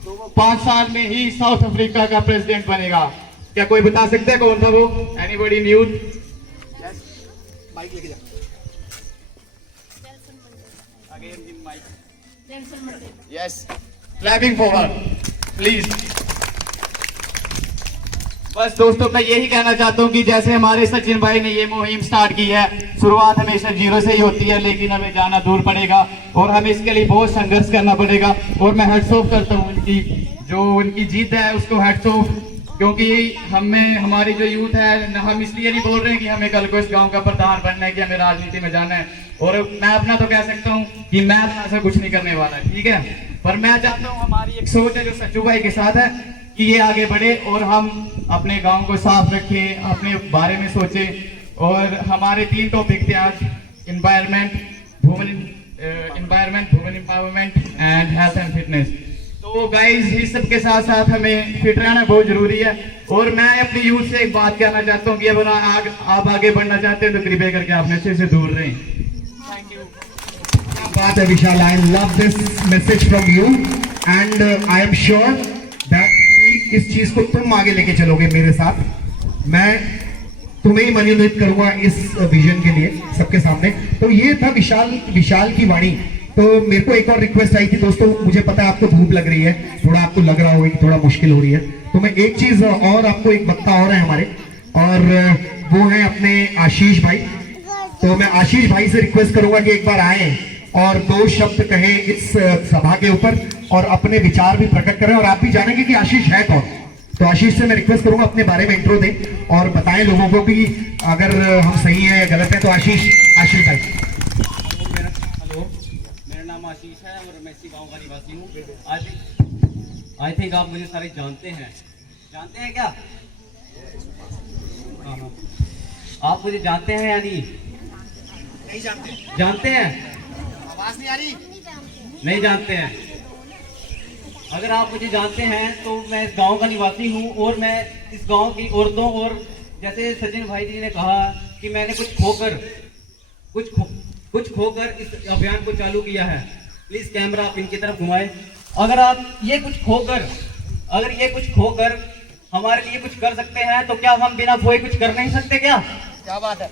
तो वो 5 साल में ही साउथ अफ्रीका का प्रेसिडेंट बनेगा? क्या कोई बता सकता है कौन था वो? Anybody new? माइक लेके जा। Yes, clapping for her please. बस दोस्तों, मैं यही कहना चाहता हूँ कि जैसे हमारे सचिन भाई ने ये मुहिम स्टार्ट की है, शुरुआत हमेशा 0 से ही होती है, लेकिन हमें जाना दूर पड़ेगा और हमें इसके लिए बहुत संघर्ष करना पड़ेगा। और मैं हेड्स ऑफ करता हूँ उनकी, जो उनकी जीत है उसको हेड्स ऑफ, क्योंकि हमारी जो यूथ है, हम इसलिए नहीं बोल रहे हैं कि हमें कल को इस गाँव का प्रधान बनना है, कि हमें राजनीति में जाना है। और मैं अपना तो कह सकता हूँ कि मैं ऐसा कुछ नहीं करने वाला, ठीक है, पर मैं चाहता हूँ हमारी एक सोच है जो सच्चू भाई के साथ है कि ये आगे बढ़े और हम अपने गांव को साफ रखें, अपने बारे में सोचें। और हमारे 3 टॉपिक थे आज, environment, women empowerment and health and fitness. तो गाइस, इस सब के साथ साथ हमें फिट रहना बहुत जरूरी है। और मैं अपनी यूथ से एक बात कहना चाहता हूँ कि अब आप आगे बढ़ना चाहते हैं तो कृपया करके आप नशे से दूर रहें। Thank you. बात है Vishal, I love this message from you and I am sure that इस चीज को तुम आगे लेके चलोगे मेरे साथ। मैं तुम्हें ही मनोनीत करूंगा इस विजन के लिए सबके सामने। तो ये था विशाल की वाणी। तो मेरे को एक और रिक्वेस्ट आई थी दोस्तों, मुझे पता है आपको धूप लग रही है, थोड़ा आपको लग रहा होगा कि थोड़ा मुश्किल हो रही है, तो मैं एक चीज और आपको, एक वक्ता और है हमारे, और वो है अपने आशीष भाई। तो मैं आशीष भाई से रिक्वेस्ट करूंगा कि एक बार आए और 2 शब्द कहें इस सभा के ऊपर और अपने विचार भी प्रकट करें, और आप भी जानेंगे कि आशीष है कौन। तो आशीष से मैं रिक्वेस्ट करूंगा अपने बारे में इंट्रो दें और बताएं लोगों को कि अगर हम सही है या गलत है। तो आशीष भाई। हेलो, मेरा नाम आशीष है और मैं इसी गांव का निवासी हूँ। आई थिंक आप मुझे सारे जानते हैं क्या? हाँ, आप मुझे जानते हैं या नहीं जानते हैं? आवाज नहीं आ रही? नहीं जानते हैं। अगर आप मुझे जानते हैं तो मैं इस गांव का निवासी हूं और मैं इस गांव की औरतों, और जैसे सचिन भाई जी ने कहा कि मैंने कुछ खोकर इस अभियान को चालू किया है। प्लीज कैमरा आप इनकी तरफ घुमाए। अगर ये कुछ खोकर हमारे लिए कुछ कर सकते हैं तो क्या हम बिना खोए कुछ कर नहीं सकते? क्या बात है,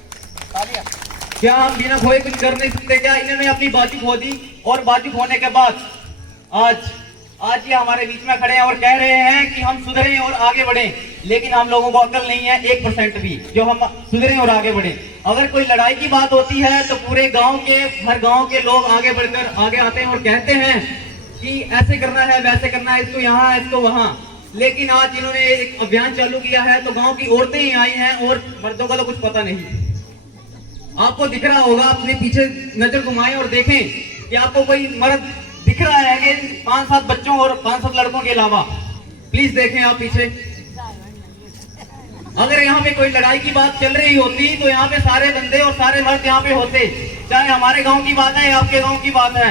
क्या हम बिना खोए कुछ कर नहीं सकते? क्या इन्होंने अपनी बाजी खो दी, और बाजी खोने के बाद आज ये हमारे बीच में खड़े हैं और कह रहे हैं कि हम सुधरें और आगे बढ़ें, लेकिन हम लोगों को अकल नहीं है 1% भी जो हम सुधरें और आगे बढ़ें। अगर कोई लड़ाई की बात होती है तो पूरे गांव के, हर गांव के लोग आगे बढ़कर आगे आते हैं और कहते हैं कि ऐसे करना है, वैसे करना है, इसको यहाँ, इसको वहाँ। लेकिन आज इन्होंने एक अभियान चालू किया है तो गाँव की औरतें ही आई हैं और मर्दों का तो कुछ पता नहीं। आपको दिख रहा होगा, अपने पीछे नजर घुमाएं और देखें कि आपको कोई मर्द दिख रहा है कि 5-7 बच्चों और 5-7 लड़कों के अलावा? प्लीज देखें आप पीछे। अगर यहाँ पे कोई लड़ाई की बात चल रही होती तो यहाँ पे सारे बंदे और सारे मर्द यहाँ पे होते, चाहे हमारे गांव की बात है या आपके गांव की बात है।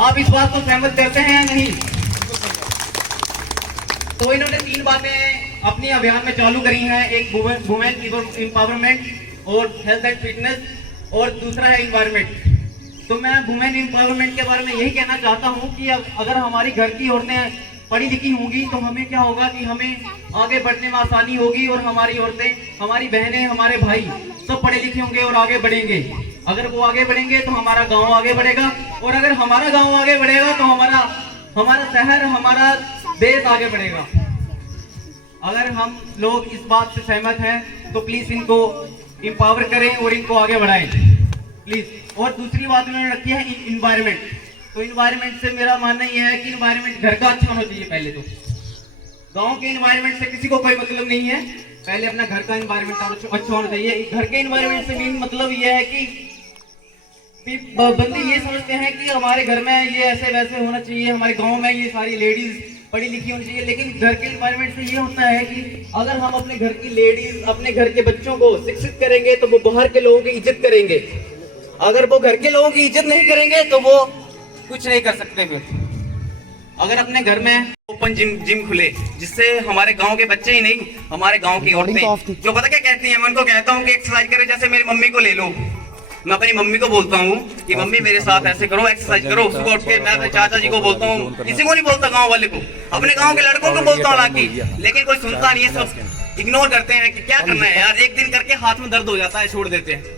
आप इस बात को सहमत करते हैं या नहीं? तो इन्होंने 3 बातें अपनी अभियान में चालू करी हैं, एक वुमेन एम्पावरमेंट और हेल्थ एंड फिटनेस और दूसरा है इन्वायरमेंट। तो मैं वुमेन एम्पावरमेंट के बारे में यही कहना चाहता हूँ कि अगर हमारी घर की औरतें पढ़ी लिखी होंगी तो हमें क्या होगा कि हमें आगे बढ़ने में आसानी होगी, और हमारी औरतें, हमारी बहनें, हमारे भाई सब पढ़े लिखे होंगे और आगे बढ़ेंगे। अगर वो आगे बढ़ेंगे तो हमारा गांव आगे बढ़ेगा, और अगर हमारा गांव आगे बढ़ेगा तो हमारा शहर, हमारा देश आगे बढ़ेगा। अगर हम लोग इस बात से सहमत हैं तो प्लीज इनको एम्पावर करें और इनको आगे बढ़ाएं प्लीज। और दूसरी बात उन्होंने रखी है इन्वायरमेंट। तो इन्वायरमेंट से मेरा मानना यह है कि इन्वायरमेंट घर का अच्छा होना चाहिए। पहले तो गांव के इन्वायरमेंट से किसी को कोई मतलब नहीं है, पहले अपना घर का इन्वायरमेंट अच्छा होना चाहिए। घर के इन्वायरमेंट से मेन मतलब यह है कि बंदे ये समझते हैं कि हमारे घर में ये ऐसे वैसे होना चाहिए, हमारे गांव में ये सारी लेडीज पढ़ी लिखी होनी चाहिए। लेकिन घर के इन्वायरमेंट से ये होता है कि अगर हम अपने घर की लेडीज, अपने घर के बच्चों को शिक्षित करेंगे तो वो बाहर के लोगों की इज्जत करेंगे। अगर वो घर के लोगों की इज्जत नहीं करेंगे तो वो कुछ नहीं कर सकते। फिर अगर अपने घर में ओपन जिम खुले, जिससे हमारे गांव के बच्चे ही नहीं, हमारे गांव की औरतें जो पता क्या कहती हैं, मैं उनको कहता हूं कि एक्सरसाइज करें। जैसे मेरी मम्मी को ले लो, मैं अपनी मम्मी को बोलता हूं कि मम्मी मेरे साथ ऐसे करो, एक्सरसाइज करो। सुबह उठ के मैं अपने चाचा जी को बोलता हूँ, किसी को नहीं बोलता, गाँव वाले को, अपने गाँव के लड़कों को बोलता हूँ लाके, लेकिन कोई सुनता नहीं है, सब इग्नोर करते हैं कि क्या करना है यार, एक दिन करके हाथ में दर्द हो जाता है, छोड़ देते हैं।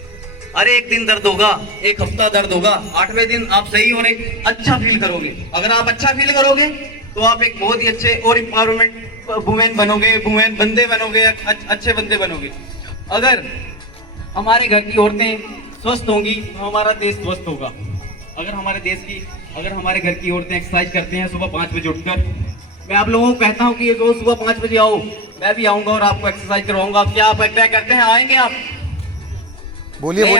अरे एक दिन दर्द होगा, एक हफ्ता दर्द होगा, 8वें दिन आप सही होने अच्छा फील करोगे। अगर आप अच्छा फील करोगे तो आप एक बहुत ही अच्छे और एम्पावरमेंट वुमेन बनोगे, वुमेन बंदे बनोगे, अच्छे बंदे बनोगे। अगर हमारे घर की औरतें स्वस्थ होंगी तो हमारा देश स्वस्थ होगा। अगर हमारे घर की औरतें एक्सरसाइज करते हैं सुबह 5 बजे उठकर, मैं आप लोगों को कहता हूँ कि रोज सुबह 5 बजे आओ, मैं भी आऊंगा और आपको एक्सरसाइज करवाऊंगा। क्या आप एग्री करते हैं? आएंगे आप? बोलिए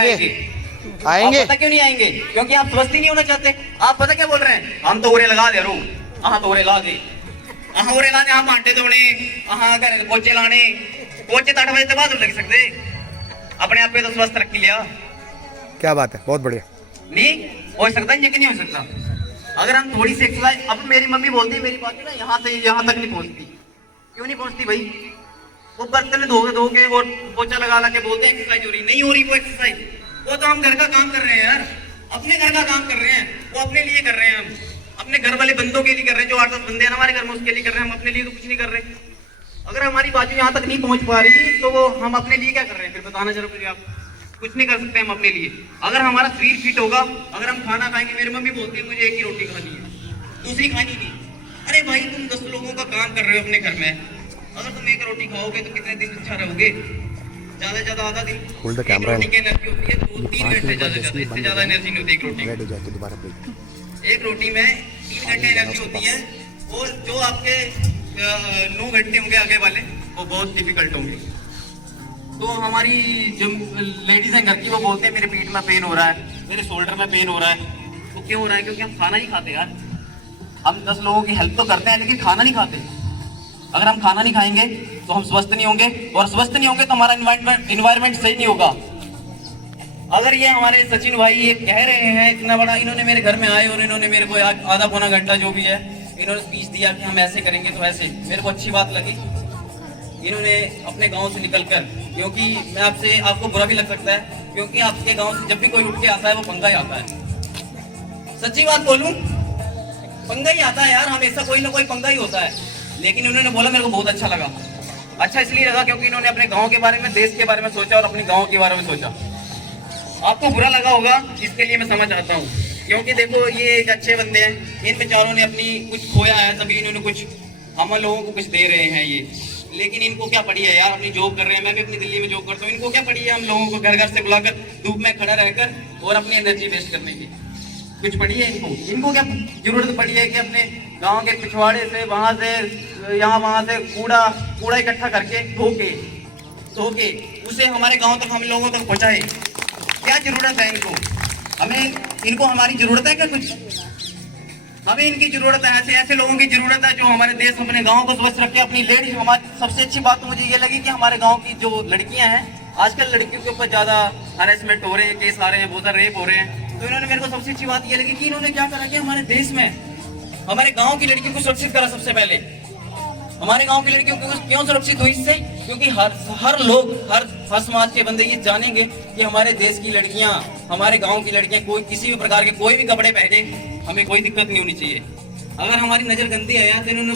आएंगे। पता क्यों नहीं आएंगे? क्योंकि आप स्वस्थ ही नहीं होना चाहते। आप पता क्या बोल रहे हैं, हम तो ओरे लगा दे रू, तोरे ला दे, ओरे लाने, हम आटे धोने, घर पोचे लाने, पोचे 8 बजे बाद लग सकते, अपने आप पे तो स्वस्थ रख लिया। क्या बात है, बहुत बढ़िया। नहीं हो सकता, ये नहीं हो सकता। अगर हम थोड़ी सी एक्सरसाइज, अब मेरी मम्मी बोलती है, मेरी बात ना यहाँ से यहाँ तक नहीं पहुँचती। क्यों नहीं पहुँचती भाई? वो बर्तन धो के और पोछा लगा के बोलते हैं एक्सरसाइज हो रही, नहीं हो रही वो एक्सरसाइज। वो तो हम घर का काम कर रहे हैं यार, अपने घर का काम कर रहे हैं, वो अपने लिए कर रहे हैं, हम अपने घर वाले बंदों के लिए कर रहे हैं, जो 8-10 बंदे हैं हमारे घर में उसके लिए कर रहे हैं, हम अपने लिए तो कुछ नहीं कर रहे। अगर हमारी बाजू यहाँ तक नहीं पहुँच पा रही तो वो हम अपने लिए क्या कर रहे हैं? फिर बताना जरा मुझे, आप कुछ नहीं कर सकते हम अपने लिए। अगर हमारा शरीर फिट होगा, अगर हम खाना खाएंगे, मेरी मम्मी बोलती है मुझे एक ही रोटी खानी है, दूसरी खानी नहीं। अरे भाई तुम 10 लोगों का काम कर रहे हो अपने घर में, अगर तुम एक रोटी खाओगे तो कितने दिन अच्छा रहोगे? ज्यादा ज्यादा आधा दिन। एक रोटी की एनर्जी होती है 2-3 घंटे, ज्यादा इससे ज्यादा एनर्जी नहीं होती एक रोटी में। एक रोटी में 3 घंटे एनर्जी होती है, और जो आपके 9 घंटे होंगे आगे वाले वो बहुत डिफिकल्ट होंगे। तो हमारी जो लेडीज हैं घर की, वो बोलते हैं मेरे पीठ में पेन हो रहा है, मेरे शोल्डर में पेन हो रहा है। तो क्यों हो रहा है? क्योंकि हम खाना नहीं खाते यार। हम 10 लोगों की हेल्प तो करते हैं लेकिन खाना नहीं खाते। अगर हम खाना नहीं खाएंगे तो हम स्वस्थ नहीं होंगे, और स्वस्थ नहीं होंगे तो हमारा इन्वायरमेंट सही नहीं होगा। अगर ये हमारे सचिन भाई ये कह रहे हैं इतना बड़ा, इन्होंने मेरे घर में आए और इन्होंने मेरे को आधा पौना घंटा जो भी है इन्होंने स्पीच दिया कि हम ऐसे करेंगे तो ऐसे, मेरे को अच्छी बात लगी। इन्होंने अपने गांव से निकलकर, क्योंकि मैं आपको बुरा भी लग सकता है, क्योंकि आपके गांव से जब भी कोई उठ के आता है वो पंगा ही आता है। सच्ची बात बोलूं, पंगा ही आता है यार, हमेशा कोई ना कोई पंगा ही होता है। लेकिन उन्होंने बोला, मेरे को बहुत अच्छा लगा। अच्छा इसलिए लगा क्योंकि इन्होंने अपने गांव के बारे में, देश के बारे में सोचा और अपने गांव के बारे में सोचा। आपको बुरा लगा होगा, इसके लिए मैं समझ आता हूँ, क्योंकि देखो ये एक अच्छे बंदे हैं, इन बेचारों ने अपनी कुछ खोया है, तभी इन्होंने कुछ हम लोगों को कुछ दे रहे हैं ये। लेकिन इनको क्या पड़ी है यार, अपनी जॉब कर रहे हैं, मैं भी अपनी दिल्ली में जॉब करता हूँ, इनको क्या पड़ी है हम लोगों को घर घर से बुलाकर धूप में खड़ा रहकर और अपनी एनर्जी वेस्ट करने की? कुछ पड़ी है इनको क्या जरूरत पड़ी है कि अपने गांव के पिछवाड़े से, वहां से यहाँ वहां से कूड़ा इकट्ठा करके धो के उसे हमारे गांव तक, हम लोगों तक पहुंचाए? क्या जरूरत है इनको? इनको हमारी जरूरत है क्या कुछ? हमें इनकी जरूरत है, ऐसे ऐसे लोगों की जरूरत है जो हमारे देश अपने गाँव को स्वच्छ रखे। अपनी लेडीज, हमारी सबसे अच्छी बात तो मुझे ये लगी कि हमारे गाँव की जो लड़कियां हैं, आजकल लड़कियों के ऊपर ज्यादा हरेसमेंट हो रहे हैं, केस आ रहे हैं, बहुत सारे रेप हो रहे हैं। तो इन्होंने मेरे को सबसे अच्छी बात ये लगी कि इन्होंने क्या करा कि हमारे देश में हमारे गाँव की लड़कियों को सुरक्षित करा। सबसे पहले हमारे गांव की लड़कियों को क्यों सुरक्षित हुई इससे? क्योंकि हर लोग, हर समाज के बंदे ये जानेंगे कि हमारे देश की लड़कियां, हमारे गांव की लड़कियां कोई किसी भी प्रकार के कोई भी कपड़े पहने, हमें कोई दिक्कत नहीं होनी चाहिए। अगर हमारी नजर गंदी है यार, तो इन्होंने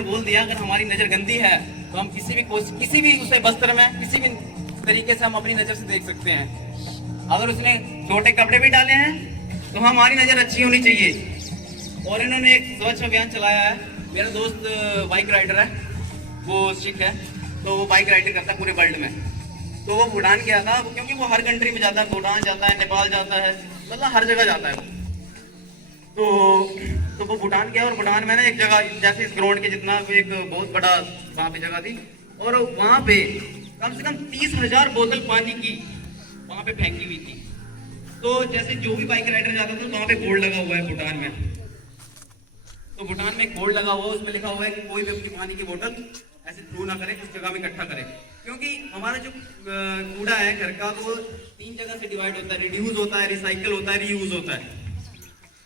बोल दिया अगर हमारी नजर गंदी है तो हम किसी भी उसे वस्त्र में किसी भी तरीके से हम अपनी नजर से देख सकते हैं। अगर उसने छोटे कपड़े भी डाले हैं तो हमारी नजर अच्छी होनी चाहिए। और इन्होंने एक स्वच्छ अभियान चलाया है। मेरा दोस्त बाइक राइडर है, वो सिख है, तो वो बाइक राइडिंग करता है पूरे वर्ल्ड में। तो वो भूटान गया था, क्योंकि वो हर कंट्री में जाता है, भूटान जाता है, नेपाल जाता है, मतलब हर जगह जाता है। तो वो भूटान गया और भूटान में ना एक जगह, जैसे इस ग्राउंड के जितना एक बहुत बड़ा वहाँ पे जगह थी, और वहाँ पे कम से कम 30,000 बोतल पानी की वहाँ पे फेंकी हुई थी। तो जैसे जो भी बाइक राइडर जाता था तो वहाँ पे बोर्ड लगा हुआ है भूटान में। तो भूटान में एक बोर्ड लगा हुआ है, उसमें लिखा हुआ है कि कोई भी अपनी पानी की बोतल ऐसे थ्रू ना करे, उस जगह में इकट्ठा करे। क्योंकि हमारा जो कूड़ा है घर का, तो 3 जगह से डिवाइड होता है, रिड्यूस होता है, रिसाइकल होता है, रीयूज होता है।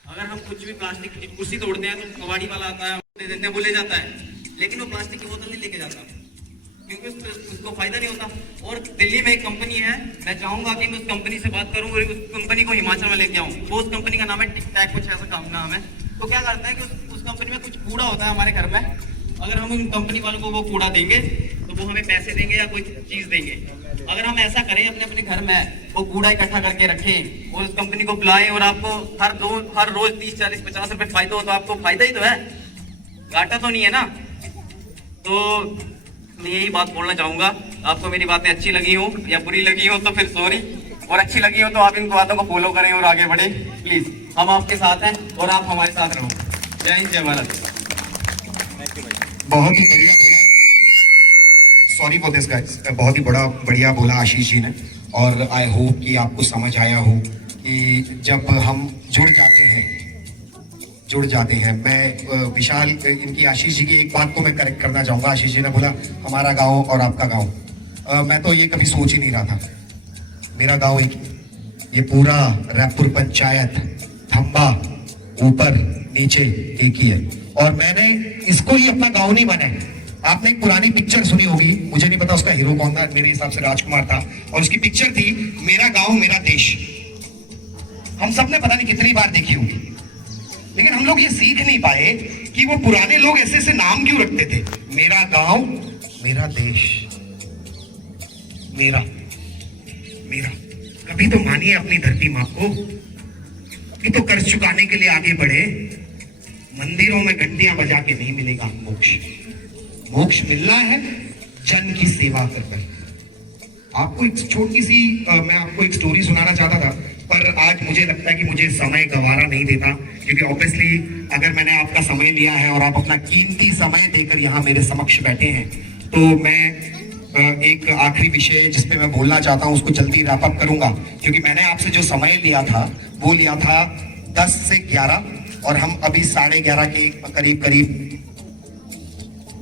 अगर हम कुछ भी प्लास्टिक की कुर्सी तोड़ते हैं तो कबाड़ी वाला आता है, दे देते हैं, वो ले जाता है, लेकिन वो प्लास्टिक की बोतल नहीं लेके जाता, क्योंकि उसको फायदा नहीं होता। और दिल्ली में एक कंपनी है, मैं चाहूंगा कि मैं उस कंपनी से बात करूं और उस कंपनी को हिमाचल में लेके आऊं। वो उस कंपनी का नाम है टिक टैक, कुछ ऐसा नाम है। तो क्या करता है कि उस कंपनी में कुछ कूड़ा होता है हमारे घर में, अगर हम उन कंपनी वालों को वो कूड़ा देंगे तो वो हमें पैसे देंगे या कोई चीज देंगे। अगर हम ऐसा करें अपने घर में वो कूड़ा इकट्ठा करके रखें और उस कंपनी को बुलाएं और आपको हर रोज 30, 40, 50 रुपए फायदा हो, तो आपको फायदा ही तो है, घाटा तो नहीं है ना। तो मैं यही बात बोलना चाहूंगा। आपको मेरी बातें अच्छी लगी हो या बुरी लगी हो तो फिर सॉरी, और अच्छी लगी हो तो आप इन बातों को फॉलो करें और आगे बढ़े प्लीज। हम आपके साथ हैं और आप हमारे साथ रहो। जय हिंद, जय भारत। बहुत ही बढ़िया बोला, सॉरी फॉर दिस गाइस, बहुत ही बढ़िया बोला आशीष जी ने। और आई होप कि आपको समझ आया हो कि जब हम जुड़ जाते हैं। मैं विशाल, इनकी आशीष जी की एक बात को मैं करेक्ट करना चाहूँगा। आशीष जी ने बोला हमारा गांव और आपका गांव, मैं तो ये कभी सोच ही नहीं रहा था। मेरा गांव एक, ये पूरा रायपुर पंचायत थंबा ऊपर नीचे एक ही है, और मैंने इसको ही अपना गांव नहीं बनाया। आपने एक पुरानी पिक्चर सुनी होगी, मुझे नहीं पता उसका हीरो कौन था, मेरे हिसाब से राजकुमार था, और उसकी पिक्चर थी मेरा गांव मेरा देश। हम सबने पता नहीं कितनी बार देखी होगी, लेकिन हम लोग ये सीख नहीं पाए कि वो पुराने लोग ऐसे ऐसे नाम क्यों रखते थे। मेरा गांव मेरा देश, मेरा मेरा। कभी तो मानिए अपनी धरती माँ को, कभी तो कर्ज चुकाने के लिए आगे बढ़े। मंदिरों में घंटियां बजा के नहीं मिलेगा मोक्ष। मोक्ष मिलना है जन की सेवा कर। आपको एक छोटी सी मैं आपको एक स्टोरी सुनाना चाहता था, पर आज मुझे लगता है कि मुझे समय गवारा नहीं देता, क्योंकि ऑब्वियसली अगर मैंने आपका समय लिया है और आप अपना कीमती समय देकर यहाँ मेरे समक्ष बैठे हैं, तो मैं एक आखिरी विषय जिस पे मैं बोलना चाहता हूँ उसको जल्दी रैप अप करूंगा, क्योंकि मैंने आपसे जो समय लिया था वो लिया था 10 से 11, और हम अभी 11:30 के करीब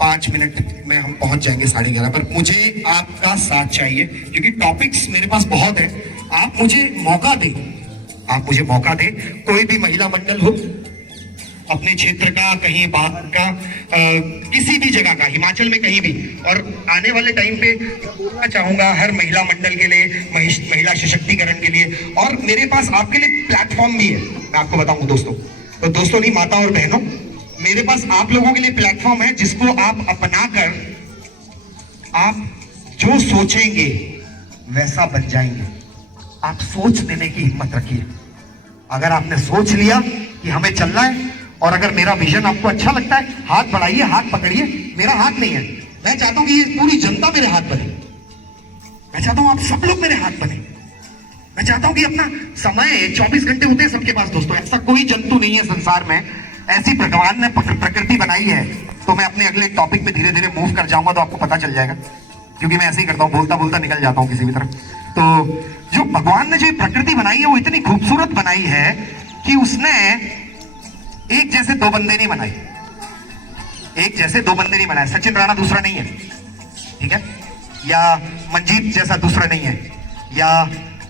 5 मिनट में हम पहुंच जाएंगे 11:30 पर। मुझे आपका साथ चाहिए, क्योंकि टॉपिक्स मेरे पास बहुत है। आप मुझे मौका दें, कोई भी महिला मंडल हो, अपने क्षेत्र का, कहीं बाहर का, किसी भी जगह का, हिमाचल में कहीं भी। और आने वाले टाइम पे बोलना चाहूंगा हर महिला मंडल के लिए, महिला सशक्तिकरण के लिए, और मेरे पास आपके लिए प्लेटफॉर्म भी है। मैं आपको बताऊं दोस्तों, तो दोस्तों नहीं, माता और बहनों, मेरे पास आप लोगों के लिए प्लेटफॉर्म है जिसको आप अपनाकर आप जो सोचेंगे वैसा बन जाएंगे। आप सोच देने की हिम्मत रखिए। अगर आपने सोच लिया कि हमें चलना है, और अगर मेरा विजन आपको अच्छा लगता है, हाथ बढ़ाइए, हाथ पकड़िए। मेरा हाथ नहीं है, मैं चाहता हूं कि ये पूरी जनता मेरे हाथ बने। मैं चाहता हूं आप सब लोग मेरे हाथ बने। मैं चाहता हूं कि अपना समय 24 घंटे होते हैं सबके पास दोस्तों। ऐसा कोई जंतु नहीं है संसार में, ऐसी भगवान ने प्रकृति बनाई है। तो मैं अपने अगले टॉपिक पे धीरे धीरे मूव कर जाऊंगा, तो आपको पता चल जाएगा, क्योंकि मैं ऐसे ही करता हूँ, बोलता बोलता निकल जाता हूँ किसी भी तरफ। तो जो भगवान ने जो प्रकृति बनाई है वो इतनी खूबसूरत बनाई है कि उसने एक जैसे दो बंदे नहीं बनाए, एक जैसे दो बंदे नहीं बनाए। सचिन राणा दूसरा नहीं है, ठीक है, या मंजीत जैसा दूसरा नहीं है, या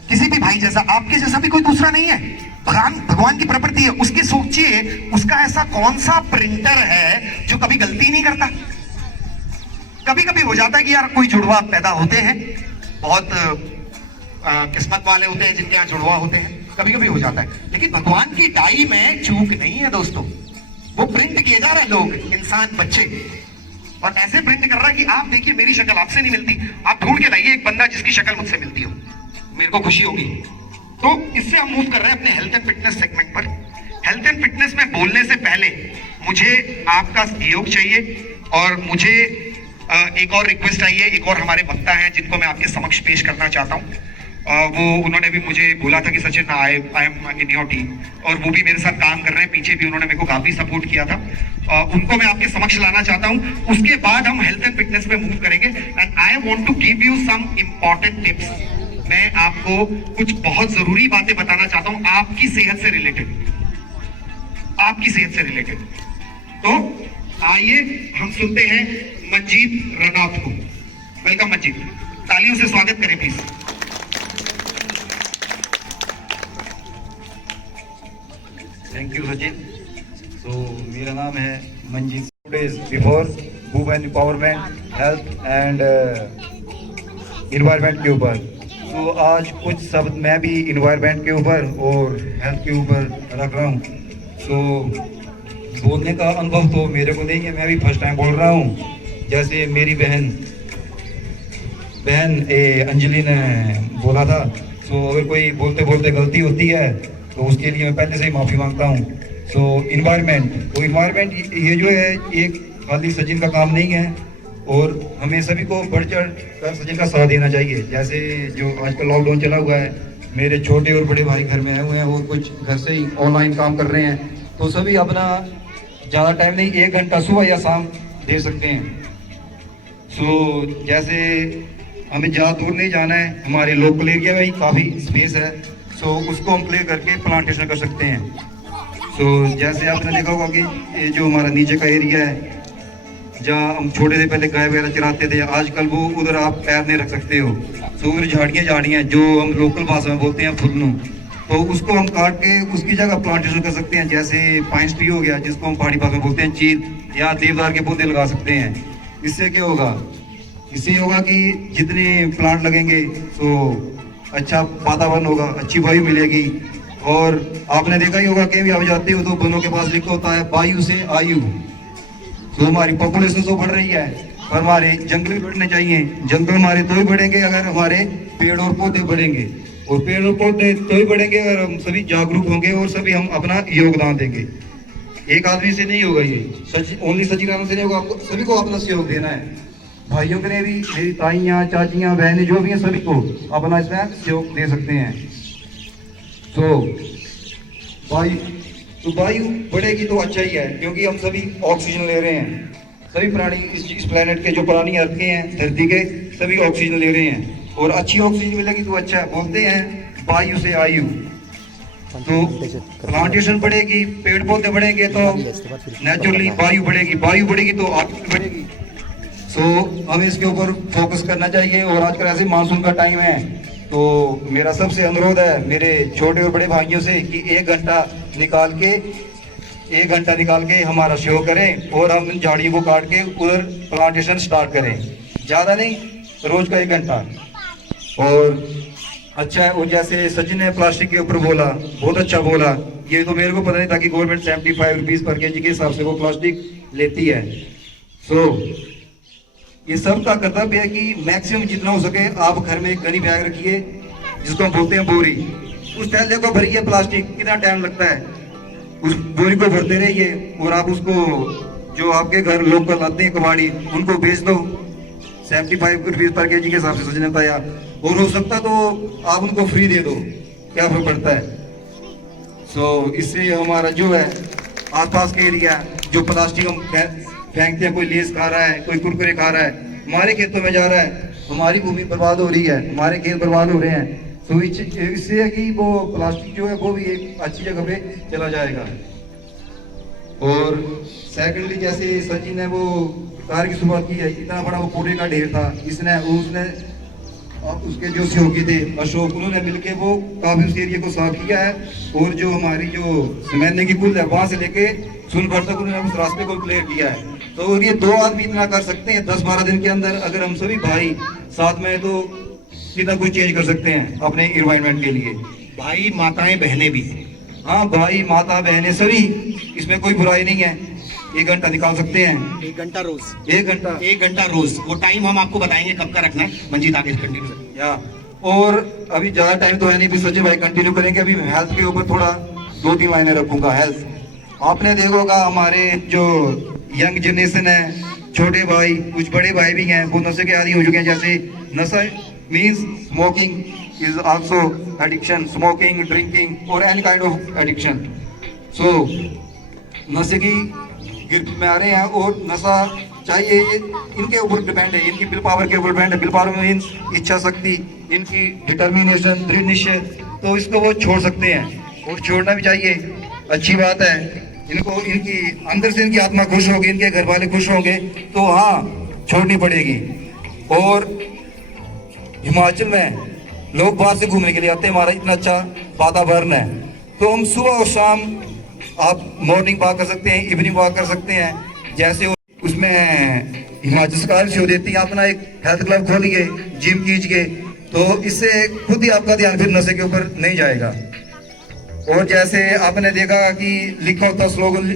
किसी भी भाई जैसा, आपके जैसा भी कोई दूसरा नहीं है। भगवान की प्रकृति है उसकी। सोचिए उसका ऐसा कौन सा प्रिंटर है जो कभी गलती नहीं करता। कभी कभी हो जाता है कि यार कोई जुड़वा पैदा होते हैं, बहुत किस्मत वाले होते हैं जिनके यहाँ जुड़वा होते हैं, कभी कभी हो जाता है, लेकिन भगवान की डाई में चूक नहीं है दोस्तों। वो प्रिंट किए जा रहे हैं लोग, इंसान, बच्चे, और ऐसे प्रिंट कर रहा है कि आप देखिए मेरी शक्ल आपसे नहीं मिलती, आप ढूंढ के लाइए एक बंदा जिसकी शक्ल मुझसे मिलती हो, मेरे को खुशी होगी। तो इससे हम मूव कर रहे हैं अपने हेल्थ एंड फिटनेस सेगमेंट पर। हेल्थ एंड फिटनेस में बोलने से पहले मुझे आपका सहयोग चाहिए, और मुझे एक और रिक्वेस्ट चाहिए। एक और हमारे वक्ता हैं जिनको मैं आपके समक्ष पेश करना चाहता हूँ। वो उन्होंने भी मुझे बोला था कि Sachin I am in your team, और वो भी मेरे साथ काम कर रहे हैं, पीछे भी उन्होंने मेरे को काफी सपोर्ट किया था। उनको मैं आपके समक्ष लाना चाहता हूं। उसके बाद हम हेल्थ एंड फिटनेस पे मूव करेंगे, and I want to give you some important tips. मैं आपको कुछ बहुत जरूरी बातें बताना चाहता हूं आपकी सेहत से रिलेटेड, आपकी सेहत से रिलेटेड। तो आइए हम सुनते हैं मंजीत रनौत को। वेलकम मंजीत, तालियों से स्वागत करें please. Thank you Sachin. So मेरा नाम है Manjeet. Days before women empowerment, health and environment के ऊपर। तो आज कुछ शब्द मैं भी इन्वायरमेंट के ऊपर और हेल्थ के ऊपर रख रहा हूँ। तो बोलने का अनुभव तो मेरे को नहीं है, मैं भी फर्स्ट टाइम बोल रहा हूँ। जैसे मेरी बहन अंजलि ने बोला था, तो अगर कोई बोलते बोलते गलती होती है तो उसके लिए मैं पहले से ही माफ़ी मांगता हूँ। सो इन्वायरमेंट, तो इन्वायरमेंट ये जो है एक खाली सचिन का काम नहीं है, और हमें सभी को बढ़ चढ़ कर सचिन का साथ देना चाहिए। जैसे जो आजकल लॉकडाउन चला हुआ है, मेरे छोटे और बड़े भाई घर में आए हुए हैं और कुछ घर से ही ऑनलाइन काम कर रहे हैं, तो सभी अपना ज़्यादा टाइम नहीं, 1 घंटा सुबह या शाम दे सकते हैं। सो जैसे हमें ज़्यादा दूर नहीं जाना है, हमारे लोकल एरिया में ही काफ़ी स्पेस है, सो उसको हम क्लियर करके प्लांटेशन कर सकते हैं। सो जैसे आपने देखा होगा कि ये जो हमारा नीचे का एरिया है, जहाँ हम छोटे से पहले गाय वगैरह चराते थे, आजकल वो उधर आप पैर नहीं रख सकते हो। सो उधर झाड़ियाँ जो हम लोकल भाषा में बोलते हैं फुलनू, तो उसको हम काट के उसकी जगह प्लांटेशन कर सकते हैं। जैसे पाइन ट्री हो गया, जिसको हम पहाड़ी भाषा में बोलते हैं चील, या देवदार के पौधे लगा सकते हैं। इससे क्या होगा, इससे होगा कि जितने प्लांट लगेंगे तो अच्छा वातावरण होगा, अच्छी वायु मिलेगी। और आपने देखा ही होगा कि भी आप जाते हो तो वनों के पास लिखा होता है वायु से आयु। तो हमारी पॉपुलेशन तो बढ़ रही है, पर हमारे जंगल भी बढ़ने चाहिए। जंगल हमारे तो ही बढ़ेंगे अगर हमारे पेड़ और पौधे बढ़ेंगे, और पेड़ और पौधे तो ही बढ़ेंगे अगर हम सभी जागरूक होंगे और सभी हम अपना योगदान देंगे। एक आदमी से नहीं होगा ये, ओनली सचिन राणा से नहीं होगा, आपको सभी को अपना सहयोग देना है। भाइयों के लिए भी, मेरी ताइयाँ, चाचियाँ, बहनें जो भी हैं, सभी को अपना इसमें सहयोग दे सकते हैं। तो वायु बढ़ेगी तो अच्छा ही है, क्योंकि हम सभी ऑक्सीजन ले रहे हैं। सभी प्राणी इस प्लेनेट के जो प्राणी अर्थ के हैं, धरती के, सभी ऑक्सीजन ले रहे हैं, और अच्छी ऑक्सीजन मिलेगी तो अच्छा है। बोलते हैं वायु से आयु। तो प्लांटेशन बढ़ेगी, पेड़ पौधे बढ़ेंगे तो नेचुरली वायु बढ़ेगी, वायु बढ़ेगी तो ऑक्सीजन बढ़ेगी। सो हमें इसके ऊपर फोकस करना चाहिए। और आजकल ऐसे मानसून का टाइम है, तो मेरा सबसे अनुरोध है मेरे छोटे और बड़े भाइयों से कि 1 घंटा निकाल के हमारा सहयोग करें, और हम इन झाड़ियों को काट के उधर प्लांटेशन स्टार्ट करें। ज़्यादा नहीं, रोज का 1 घंटा। और अच्छा है, और जैसे सचिन ने प्लास्टिक के ऊपर बोला, बहुत अच्छा बोला। ये तो मेरे को पता नहीं था कि गवर्नमेंट 75 रुपीज़ पर केजी के हिसाब से वो प्लास्टिक लेती है। सो ये सब का कर्तव्य है कि मैक्सिमम जितना हो सके आप घर में एक गनी बैग रखिए, जिसको हम बोलते हैं बोरी। उस थैले को भरिए प्लास्टिक, कितना टाइम लगता है, उस बोरी को भरते रहिए, और आप उसको जो आपके घर लोकल आते हैं कबाड़ी, उनको बेच दो 75 रुपीज़ पर केजी के हिसाब से सचिन ने बताया। और हो सकता तो आप उनको फ्री दे दो, क्या फर्क पड़ता है। सो इससे हमारा जो है आसपास के एरिया जो प्लास्टिक हम फेंकते हैं, कोई लेस खा रहा है, कोई कुरकुरे खा रहा है, हमारे खेतों में जा रहा है, हमारी भूमि बर्बाद हो रही है, हमारे खेत बर्बाद हो रहे हैं। तो इससे है कि वो प्लास्टिक जो है वो भी एक अच्छी जगह पे चला जाएगा। और सेकंडली जैसे सचिन ने वो कार की शुरुआत की है, इतना बड़ा वो कूड़े का ढेर था, उसने और उसके जो सहयोगी थे अशोक, उन्होंने मिलके वो काफी उस एरिया को साफ किया है। और जो हमारी जो समैने की पुल है वहां से लेके सुनभर तक उन्होंने उस रास्ते को क्लियर किया है। तो ये 2 आदमी इतना कर सकते हैं 10-12 दिन के अंदर, अगर हम सभी भाई साथ में, तो कितना कुछ चेंज कर सकते हैं अपने इन्वायरमेंट के लिए। भाई माताएं बहनें भी, हाँ भाई माता बहनें सभी, इसमें कोई बुराई नहीं है। 1 घंटा निकाल सकते हैं, 1 घंटा रोज, 1 घंटा रोज। वो टाइम हम आपको बताएंगे कब का रखना है। मंजीत आगे कंटिन्यू। या और अभी ज्यादा टाइम तो है नहीं, भी सचिन भाई कंटिन्यू करेंगे। अभी हेल्थ के ऊपर थोड़ा 2-3 लाइनें रखूंगा। हेल्थ आपने देखा होगा, हमारे जो यंग जनरेशन है, छोटे भाई, कुछ बड़े भाई भी हैं, वो नशे के आदी हो चुके हैं। जैसे नशा means smoking is also addiction, smoking, drinking और एनी काइंड ऑफ एडिक्शन। सो नशे की गिरफ्त में आ रहे हैं और नशा चाहिए, ये इनके ऊपर डिपेंड है, इनकी विल पावर के ऊपर डिपेंड है। विल पावर मीन्स इच्छा शक्ति, इनकी डिटर्मिनेशन, दृढ़ निश्चय, तो इसको वो छोड़ सकते हैं और छोड़ना भी चाहिए, अच्छी बात है। इनको इनकी अंदर से इनकी आत्मा खुश होगी, इनके घर वाले खुश होंगे, तो हाँ छोड़नी पड़ेगी। और हिमाचल में लोग बाहर से घूमने के लिए आते हैं, हमारा इतना अच्छा वातावरण है, तो हम सुबह और शाम आप मॉर्निंग वॉक कर सकते हैं, इवनिंग वॉक कर सकते हैं। जैसे उसमें हिमाचल सरकार से देती है, अपना एक हेल्थ क्लब खोलिए, जिम कीजिए, तो इससे खुद ही आपका ध्यान फिर नशे के ऊपर नहीं जाएगा। और जैसे आपने देखा कि लिखा होता स्लोगन,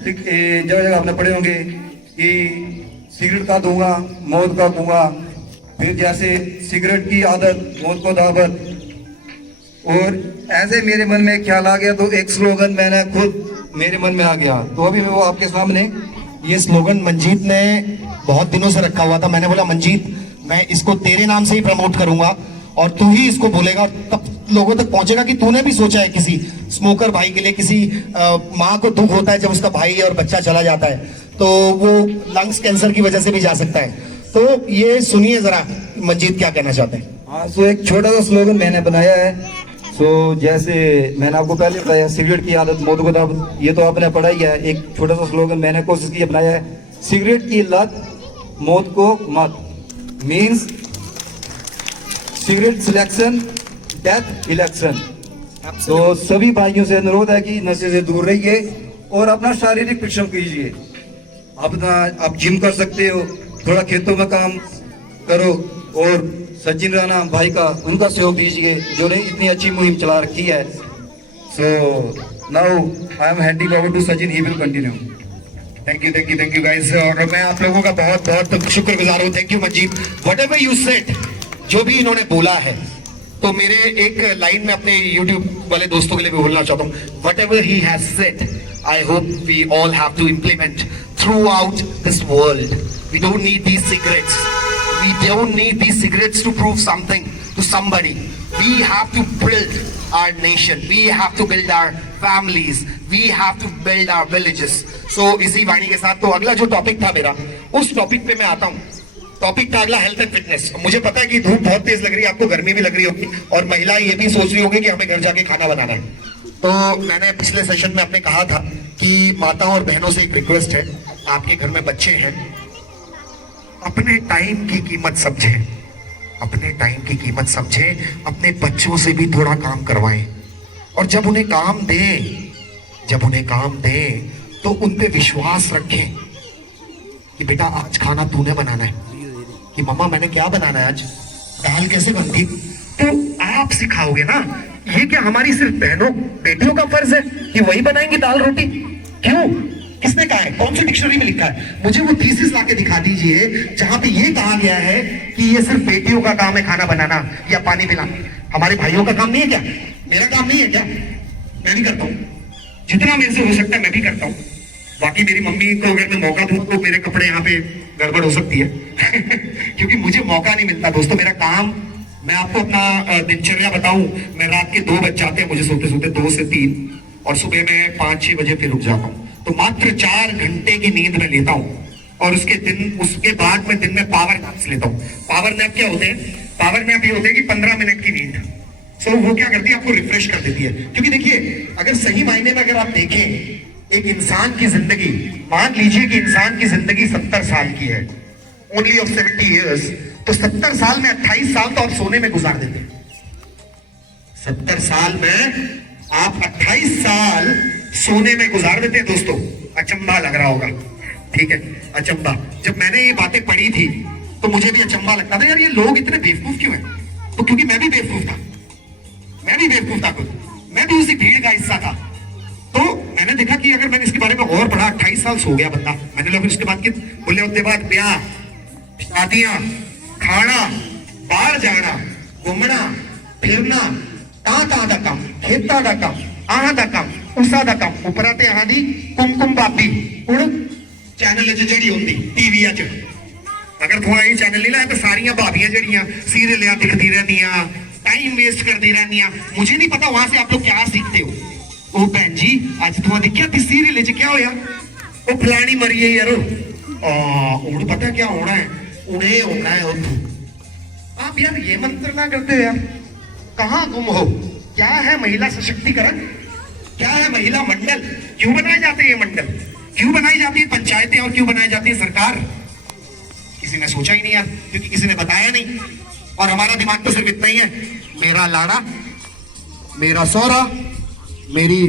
जगह जगह आपने पढ़े होंगे कि सिगरेट का दूंगा मौत का दूंगा, फिर जैसे सिगरेट की आदत मौत को दावत। और ऐसे मेरे मन में ख्याल आ गया, तो एक स्लोगन मैंने खुद मेरे मन में आ गया, तो अभी मैं वो आपके सामने। ये स्लोगन मंजीत ने बहुत दिनों से रखा हुआ था। मैंने बोला मंजीत, मैं इसको तेरे नाम से ही प्रमोट करूंगा और तू ही इसको बोलेगा, और तब लोगों तक पहुंचेगा कि तूने भी सोचा है किसी स्मोकर भाई के लिए। किसी माँ को दुख होता है जब उसका भाई और बच्चा चला जाता है, तो वो लंग्स कैंसर की वजह से भी जा सकता है। तो ये सुनिए जरा मंजीत क्या कहना चाहते हैं। हाँ, सो एक छोटा सा स्लोगन मैंने बनाया है। सो जैसे मैंने आपको पहले बताया, सिगरेट की आदत मौत को दावत, ये तो आपने पढ़ा ही है। एक छोटा सा स्लोगन मैंने कोशिश की अपनाया है, सिगरेट की लत मौत को मत, means cigarette selection death election. तो सभी भाइयों से अनुरोध है कि नशे से दूर रहिए और अपना शारीरिक परिश्रम कीजिए। अपना आप जिम कर सकते हो, थोड़ा खेतों में काम करो, और सचिन राणा भाई का उनका सहयोग दीजिए जो ने इतनी अच्छी मुहिम चला रखी है। So now I am handing over to Sachin, he will continue. Thank you guys. और मैं आप लोगों का बहुत बहुत शुक्रगुजार हूँ। Thank you Manjeet, whatever you said, जो भी इन्होंने बोला है, तो मेरे एक लाइन में अपने YouTube वाले दोस्तों के लिए भी बोलना चाहता हूँ, whatever he has said, I hope we all have to implement throughout this world. We don't need these cigarettes, we don't need these cigarettes to prove something to somebody. We have to build our nation, we have to build our families, we have to build our villages. So इसी वाणी के साथ तो अगला जो topic था मेरा, उस topic पे मैं आता हूँ। टॉपिक था अगला हेल्थ एंड फिटनेस। मुझे पता है कि धूप बहुत तेज लग रही है, आपको गर्मी भी लग रही होगी, और महिला ये भी सोच रही होगी कि हमें घर जाके खाना बनाना है। तो मैंने पिछले सेशन में आपने कहा था कि माताओं और बहनों से एक रिक्वेस्ट है, आपके घर में बच्चे हैं, अपने टाइम की कीमत समझें, अपने टाइम की कीमत समझें, अपने बच्चों से भी थोड़ा काम करवाएं, और जब उन्हें काम दें तो उन पे विश्वास रखें कि बेटा आज खाना तूने बनाना है, कि मम्मा मैंने क्या बनाना है आज, दाल कैसे बनती, तो आप सिखाओगे ना। ये क्या हमारी सिर्फ बहनों बेटियों का फर्ज है कि वही बनाएंगे दाल रोटी? क्यों? किसने कहा है? कौन सी डिक्शनरी में लिखा है? मुझे वो थीसिस लाके दिखा दीजिए जहां पे ये कहा गया है कि ये सिर्फ बेटियों का काम है खाना बनाना या पानी पिलाना। हमारे भाइयों का काम नहीं है क्या? मेरा काम नहीं है क्या? मैं भी करता हूँ, जितना मेरे से हो सकता है मैं भी करता हूँ। बाकी मेरी मम्मी को अगर मैं मौका दूं तो मेरे कपड़े यहाँ पे गड़बड़ हो सकती है क्योंकि मुझे मौका नहीं मिलता दोस्तों। मेरा काम, मैं आपको अपना दिनचर्या बताऊं, मैं रात के 2 बज जाते हैं मुझे सोते सोते, 2 से 3, और सुबह में 5-6 बजे फिर उठ जाता हूँ। तो मात्र 4 घंटे की नींद में लेता हूँ, और उसके बाद मैं दिन में पावर नैप्स लेता हूँ। पावर नैप क्या होते हैं? पावर नैप ये होते हैं कि 15 मिनट की नींद। सो वो क्या करती है, आपको रिफ्रेश कर देती है। क्योंकि देखिए, अगर सही मायने में अगर आप देखें, एक इंसान की जिंदगी, मान लीजिए कि इंसान की जिंदगी 70 साल की है, ओनली ऑफ 70 ईयर्स, तो 70 साल में 28 साल तो आप सोने में गुजार देते हैं। 70 साल में आप 28 साल सोने में गुजार देते हैं। दोस्तों अचंभा लग रहा होगा, ठीक है, अचंभा। जब मैंने ये बातें पढ़ी थी तो मुझे भी अचंभा लगता था, यार ये लोग इतने बेवकूफ क्यों हैं? तो क्योंकि मैं भी बेवकूफ था, मैं भी बेवकूफ था खुद, मैं भी उसी भीड़ का हिस्सा था। तो मैंने देखा कि अगर मैंने इसके बारे में और पढ़ा, 28 साल सो गया बंदा। मैंने लोग उसके बाद की बोले, उसके बाद ब्याह, शादियां, खाना, बाहर जाना, घूमना फिरना, ता दा कम, खेता दा कम, आह दा कम, उसा दा कम, उपराते आह दी कुमकुम बाबी उड़ चैनल च जड़ी होंदी टीवी च। अगर तुम ये चैनल नहीं लाया तो सारियां भाबियां जड़ियां सीरियल दिखती रहदियां, टाइम वेस्ट करती रहदियां। मुझे नहीं पता वहां से आप लोग क्या सीखते हो। ओ भैन जी आज तुम देखिया कि सीरियल च क्या होया, ओ फलानी मरी है यार, उड़ पता क्या होना है, उन्हें होना है उन्हें। आप यार ये मंत्र ना करते हो यार, कहाँ गुम हो? क्या है महिला सशक्तिकरण, क्या है महिला मंडल? क्यों बनाए जाते हैं ये मंडल, क्यों बनाई जाती है पंचायतें और क्यों बनाई जाती है सरकार? किसी ने सोचा ही नहीं यार, क्योंकि किसी ने बताया नहीं। और हमारा दिमाग तो सिर्फ इतना ही है, मेरा लाड़ा, मेरा सौरा, मेरी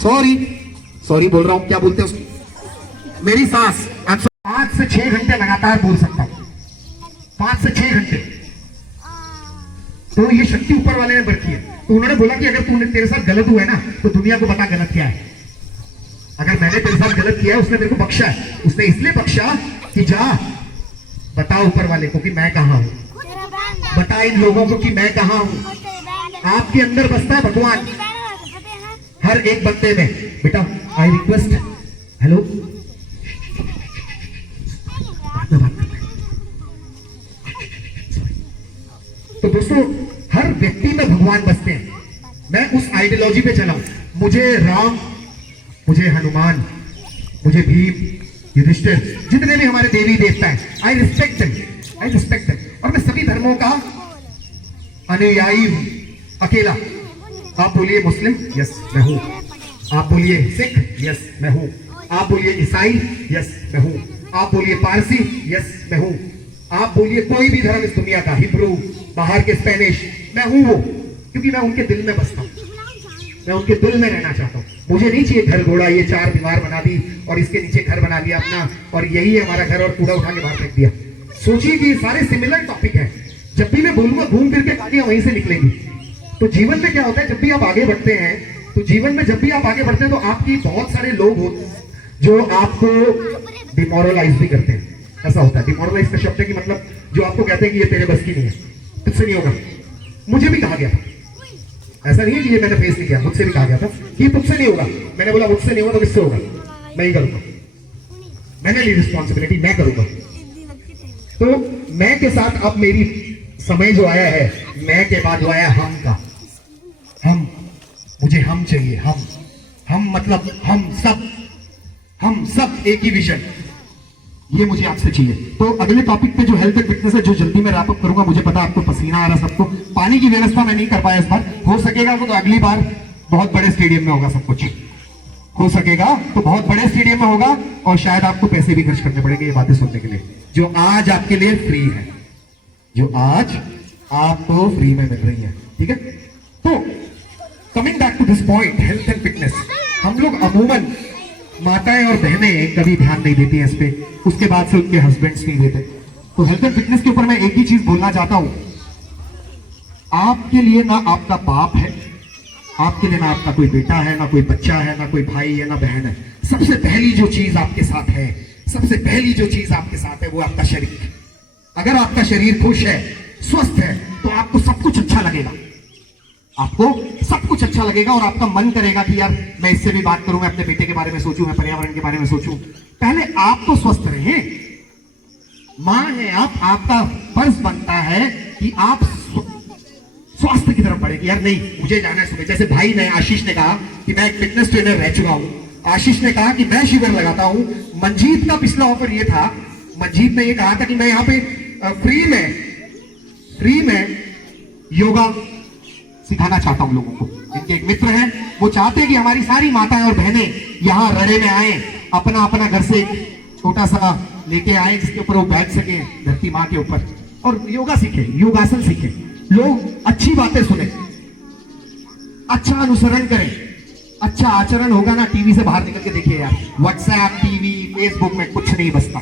सॉरी बोल रहा हूं, क्या बोलते हैं उसको, मेरी सास। 5 से 6 घंटे लगातार बोल सकता हूं, 5 से 6 घंटे। तो ये शक्ति ऊपर वाले ने बरती है। तो उन्होंने बोला कि अगर तेरे साथ गलत हुआ है ना तो दुनिया को बता गलत क्या है। अगर मैंने तेरे साथ गलत किया है, उसने मेरे को बख्शा है, उसने इसलिए बख्शा कि जा बता ऊपर वाले को कि मैं कहां हूं, बता इन लोगों को कि मैं कहां हूं। आपके अंदर बसता है भगवान हर एक बंदे में। बेटा आई रिक्वेस्ट, हेलो, तो दोस्तों हर व्यक्ति में भगवान बसते हैं। मैं उस आइडियोलॉजी पे चला हूं, मुझे राम, मुझे हनुमान, मुझे भीम, युधिष्ठिर, जितने भी हमारे देवी देवता हैं, आई रिस्पेक्ट देम। और मैं सभी धर्मों का अनुयायी हूं, अकेला। आप बोलिए मुस्लिम, यस मैं हूं। आप बोलिए सिख, यस मैं हूं। आप बोलिए ईसाई, यस मैं हूं। आप बोलिए पारसी, यस मैं हूं। आप बोलिए कोई भी धर्म इस दुनिया का, हिब्रू, बाहर के स्पेनिश, मैं हूं वो, क्योंकि मैं उनके दिल में बसता हूं, मैं उनके दिल में रहना चाहता हूं। मुझे नहीं चाहिए घर घोड़ा, ये 4 दीवार बना दी और इसके नीचे घर बना लिया अपना और यही है हमारा घर और कूड़ा उठा के बाहर फेंक दिया। सोचिए कि सारे सिमिलर टॉपिक है, जब भी मैं बोलूंगा घूम फिर के कहानियां वहीं से निकलेंगी। तो जीवन में क्या होता है, जब भी आप आगे बढ़ते हैं, तो जीवन में जब भी आप आगे बढ़ते हैं तो आपकी बहुत सारे लोग होते हैं जो आपको डिमोरलाइज भी करते हैं। ऐसा होता है, डिमोरलाइज का शब्द है कि मतलब जो आपको कहते हैं कि ये तेरे बस की नहीं है, तुझसे नहीं होगा। मुझे भी कहा गया था, ऐसा नहीं है कि ये मैंने फेस नहीं किया, मुझसे भी कहा गया था कि ये तुझसे नहीं होगा। मैंने बोला मुझसे नहीं होगा तो किससे होगा, मैं ही करूंगा, मैंने ली रिस्पॉन्सिबिलिटी, मैं करूंगा। तो मैं के साथ अब मेरी समय जो आया है, मैं के बाद जो आया हम का, हम, मुझे हम चाहिए, हम मतलब हम सब एक ही विजन, ये मुझे आपसे चाहिए। तो अगले टॉपिक पे जो हेल्थ एंड फिटनेस है, जो जल्दी मैं रैप अप करूंगा, मुझे पता आपको पसीना आ रहा सबको। पानी की व्यवस्था मैं नहीं कर पाया इस बार, हो सकेगा तो अगली बार बहुत बड़े स्टेडियम में होगा सब कुछ, हो सकेगा तो बहुत बड़े स्टेडियम में होगा और शायद आपको पैसे भी खर्च करने पड़ेंगे ये बातें सुनने के लिए, जो आज आपके लिए फ्री है, जो आज आपको फ्री में मिल रही है, ठीक है। तो coming back to this point, health and fitness, हम लोग अमूमन माताएं और बहनें कभी ध्यान नहीं देती हैं इस पे, उसके बाद से उनके हस्बैंड्स नहीं देते। तो हेल्थ एंड फिटनेस के ऊपर मैं एक ही चीज बोलना चाहता हूं, आपके लिए ना आपका बाप है, आपके लिए ना आपका कोई बेटा है, ना कोई बच्चा है, ना कोई भाई है, ना बहन है। सबसे पहली जो चीज आपके साथ है, सबसे पहली जो चीज आपके साथ है वो आपका शरीर। अगर आपका शरीर खुश है, स्वस्थ है, तो आपको सब कुछ अच्छा लगेगा, आपको सब कुछ अच्छा लगेगा और आपका मन करेगा कि यार मैं इससे भी बात करूं, मैं अपने बेटे के बारे में सोचूं, मैं पर्यावरण के बारे में सोचूं। पहले आप तो स्वस्थ रहें, मां है आप, आपका फर्ज बनता है कि आप स्वास्थ्य की तरफ बढ़ेगी। यार नहीं, मुझे जाना है सुबह, जैसे भाई ने, आशीष ने कहा कि मैं एक फिटनेस ट्रेनर रह चुका हूं, आशीष ने कहा कि मैं शिविर लगाता हूं, मंजीत का पिछला ऑफर ये था, मंजीत ने ये कहा था कि मैं यहाँ पे फ्री में योगा सिखाना चाहता हूं लोगों को। इनके एक मित्र हैं, वो चाहते हैं कि हमारी सारी माताएं और बहनें यहाँ रड़े में आए, अपना अपना घर से छोटा सा लेके आए जिसके ऊपर वो बैठ सके धरती माँ के ऊपर और योगा सीखे, योगासन सीखे, लोग अच्छी बातें सुने, अच्छा अनुसरण करें, अच्छा आचरण होगा ना। टीवी से बाहर निकल के देखिए यार, व्हाट्सएप, टीवी, फेसबुक में कुछ नहीं बसता,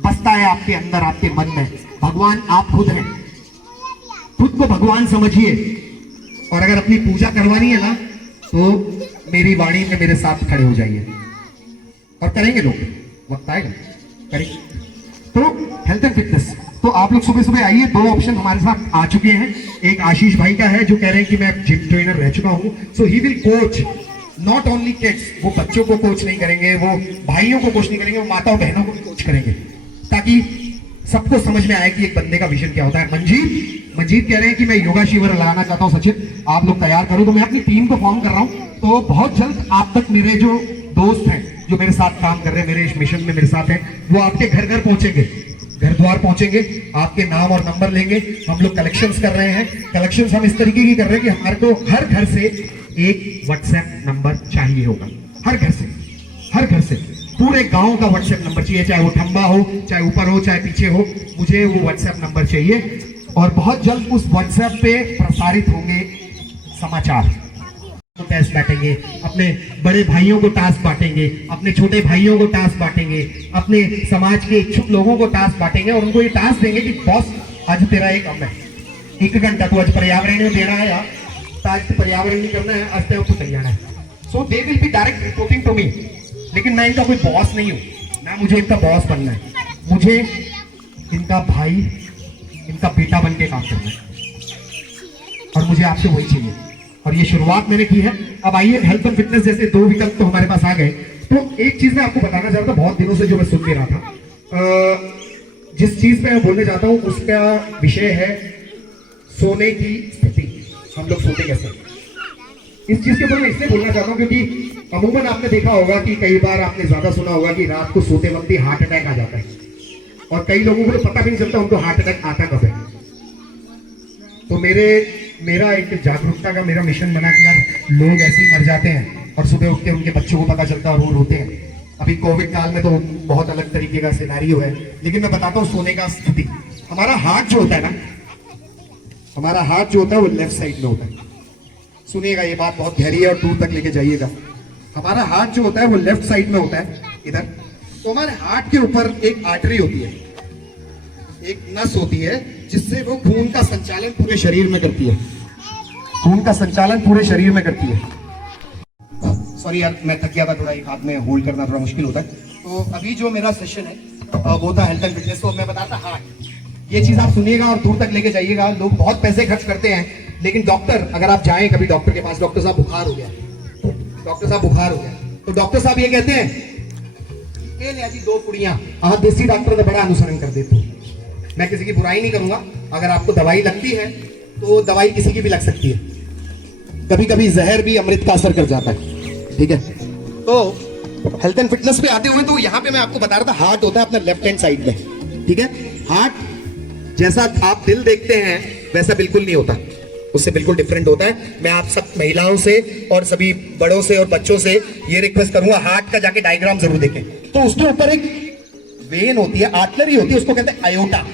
बसता है आपके अंदर, आपके मन में भगवान आप खुद हैं। खुद को भगवान समझिए और अगर अपनी पूजा करवानी है ना तो मेरी वाणी में मेरे साथ खड़े हो जाइए और करेंगे लोग, वक्त आएगा करेंगे। तो हेल्थ एंड फिटनेस, तो आप लोग सुबह सुबह आइए। 2 ऑप्शन हमारे साथ आ चुके हैं। एक आशीष भाई का है जो कह रहे हैं कि मैं जिम ट्रेनर रह चुका हूं, so he will coach not only kids, वो बच्चों को कोच नहीं करेंगे, वो भाइयों को कोच नहीं करेंगे, वो माताओं बहनों को भी कोच करेंगे ताकि सबको समझ में आए कि एक बंदे का विजन क्या होता है। मंजीत कह रहे हैं कि मैं योगा शिविर लगाना चाहता हूं, सचिन आप लोग तैयार करो। तो मैं अपनी टीम को फॉर्म कर रहा हूं, तो बहुत जल्द आप तक मेरे जो दोस्त हैं जो मेरे साथ काम कर रहे हैं, मेरे इस मिशन में मेरे साथ हैं, वो आपके घर घर पहुंचेंगे, घर द्वार पहुंचेंगे, आपके नाम और नंबर लेंगे। हम लोग कलेक्शंस कर रहे हैं, कलेक्शंस हम इस तरीके की कर रहे हैं कि हमारे को हर घर से एक व्हाट्सएप नंबर चाहिए होगा, हर घर से, हर घर से पूरे गांव का व्हाट्सएप नंबर चाहिए, चाहे वो ठंबा हो, चाहे ऊपर हो, चाहे पीछे हो, मुझे वो व्हाट्सएप नंबर चाहिए। और बहुत जल्द उस व्हाट्सएप पे प्रसारित होंगे समाचार, तो टास्क बांटेंगे, अपने बड़े भाइयों को टास्क बांटेंगे, अपने छोटे भाइयों को टास्क बांटेंगे, अपने समाज के इच्छुक लोगों को टास्क बांटेंगे और उनको ये टास्क देंगे कि बॉस आज तेरा एक काम है, 1 घंटा तू आज पर्यावरण में देना है, यार आज पर्यावरण नहीं करना है, आज तो तैयार है। So they will be direct reporting to me, लेकिन मैं इनका कोई बॉस नहीं हूँ ना, मुझे इनका बॉस बनना है, मुझे इनका भाई, इनका बेटा बन के काम करना है और मुझे आपसे वही चाहिए। और ये शुरुआत मैंने की है। अब आइए, हेल्थ एंड फिटनेस जैसे 2 विकल्प तो हमारे पास आ गए। तो एक चीज मैं आपको बताना चाहता था, बहुत दिनों से जो मैं सुन के रहा था, जिस चीज पे मैं बोलने जाता हूँ उसका विषय है सोने की स्थिति, हम लोग सोते कैसे। इस चीज के ऊपर मैं इसलिए बोलना चाहता हूँ क्योंकि अमूमन आपने देखा होगा कि कई बार आपने ज्यादा सुना होगा कि रात को सोते वक्त ही हार्ट अटैक आ जाता है और कई लोगों को तो पता भी नहीं चलता उनको हार्ट अटैक आता कब है। तो मेरा एक जागरूकता का मेरा मिशन बना कि यार लोग ऐसे ही मर जाते हैं और सुबह उठ के उनके बच्चों को पता चलता है और वो रोते हैं। अभी कोविड काल में तो बहुत अलग तरीके का सिनेरियो है, लेकिन मैं बताता हूँ सोने का स्थिति। हमारा हार्ट जो होता है ना, हमारा हार्ट जो होता है वो लेफ्ट साइड में होता है। सुनिएगा, ये बात बहुत गहरी है और दूर तक लेके जाइएगा। हमारा हार्ट जो होता है वो लेफ्ट साइड में होता है इधर। तो हमारे हार्ट के ऊपर एक आर्टरी होती है, एक नस होती है जिससे वो खून का संचालन पूरे शरीर में करती है, खून का संचालन पूरे शरीर में करती है। सॉरी यार, मैं थक गया था थोड़ा, एक हाथ में होल्ड करना थोड़ा मुश्किल होता है। तो अभी जो मेरा सेशन है वो था हेल्थ एंड फिटनेस। तो मैं बताता हार्ट, ये चीज आप सुनिएगा और दूर तक लेके जाइएगा। लोग बहुत पैसे खर्च करते हैं, लेकिन डॉक्टर, अगर आप जाएं कभी डॉक्टर के पास, डॉक्टर साहब बुखार हो गया, डॉक्टर साहब बुखार हो गया, तो डॉक्टर साहब ये कहते हैं ये ले जी 2 पुड़ियां। आप देसी डॉक्टर का बड़ा अनुसरण कर देते हो। मैं किसी की बुराई नहीं करूंगा, अगर आपको दवाई लगती है तो दवाई किसी की भी लग सकती है, कभी कभी जहर भी अमृत का असर कर जाता है, ठीक है। तो हेल्थ एंड फिटनेस पे आते हुए तो यहाँ पे मैं आपको बता रहा था, हार्ट होता है अपना लेफ्ट हैंड साइड में, ठीक है। हार्ट जैसा आप दिल देखते हैं वैसा बिल्कुल नहीं होता, उससे बिल्कुल डिफरेंट होता है। मैं आप सब महिलाओं से और सभी बड़ों से और बच्चों से ये रिक्वेस्ट करूंगा, हार्ट का जाके डायग्राम जरूर देखें। तो उसके ऊपर एक वेन होती है, आर्टरी होती है, उसको कहते हैं आयोटा।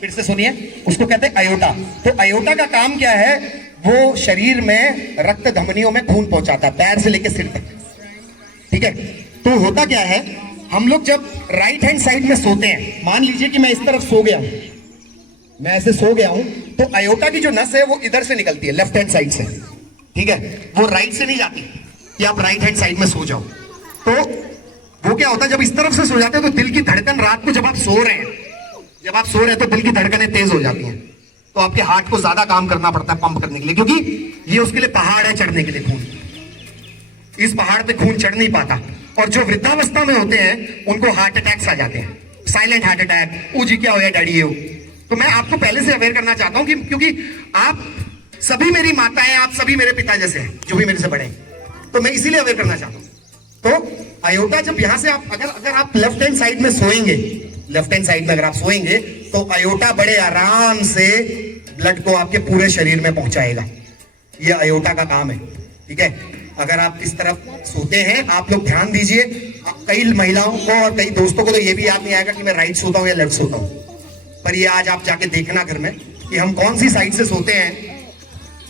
फिर से सुनिए, उसको कहते हैं आयोटा। तो आयोटा का काम क्या है, वो शरीर में रक्त धमनियों में खून पहुंचाता है, पैर से लेकर सिर तक, ठीक है। तो होता क्या है, हम लोग जब राइट हैंड साइड में सोते हैं, मान लीजिए कि मैं इस तरफ सो गया हूं, मैं ऐसे सो गया हूं, तो आयोटा की जो नस है वो इधर से निकलती है, लेफ्ट हैंड साइड से, ठीक है। वो राइट से नहीं जाती कि आप राइट हैंड साइड में सो जाओ। तो वो क्या होता है, जब इस तरफ से सो जाते हैं तो दिल की धड़कन रात को जब आप सो रहे हैं, तो दिल की धड़कनें तेज हो जाती हैं। तो आपके हार्ट को ज्यादा काम करना पड़ता है पंप करने के लिए, क्योंकि ये उसके लिए पहाड़ है चढ़ने के लिए खून, इस पहाड़ पे खून चढ़ नहीं पाता। और जो वृद्धावस्था में होते हैं उनको हार्ट अटैक्स आ जाते हैं, साइलेंट हार्ट अटैक, ओ जी क्या हो गया डैडी हो। तो मैं आपको पहले से अवेयर करना चाहता हूं कि क्योंकि आप सभी मेरी माताएं, आप सभी मेरे पिता जैसे हैं, जो भी मेरे से बड़े हैं, तो मैं इसीलिए अवेयर करना चाहता हूं। तो आयोटा जब यहां से आप अगर आप लेफ्ट हैंड साइड में सोएंगे, लेफ्ट हैंड साइड में अगर आप सोएंगे तो आयोटा बड़े आराम से ब्लड को आपके पूरे शरीर में पहुंचाएगा। ये अयोटा का काम है, ठीक है। अगर आप इस तरफ सोते हैं, आप लोग ध्यान दीजिए, कई महिलाओं को और कई दोस्तों को तो ये भी याद नहीं आएगा कि मैं राइट सोता हूँ या लेफ्ट सोता हूँ, पर ये आज आप जाके देखना घर में कि हम कौन सी साइड से सोते हैं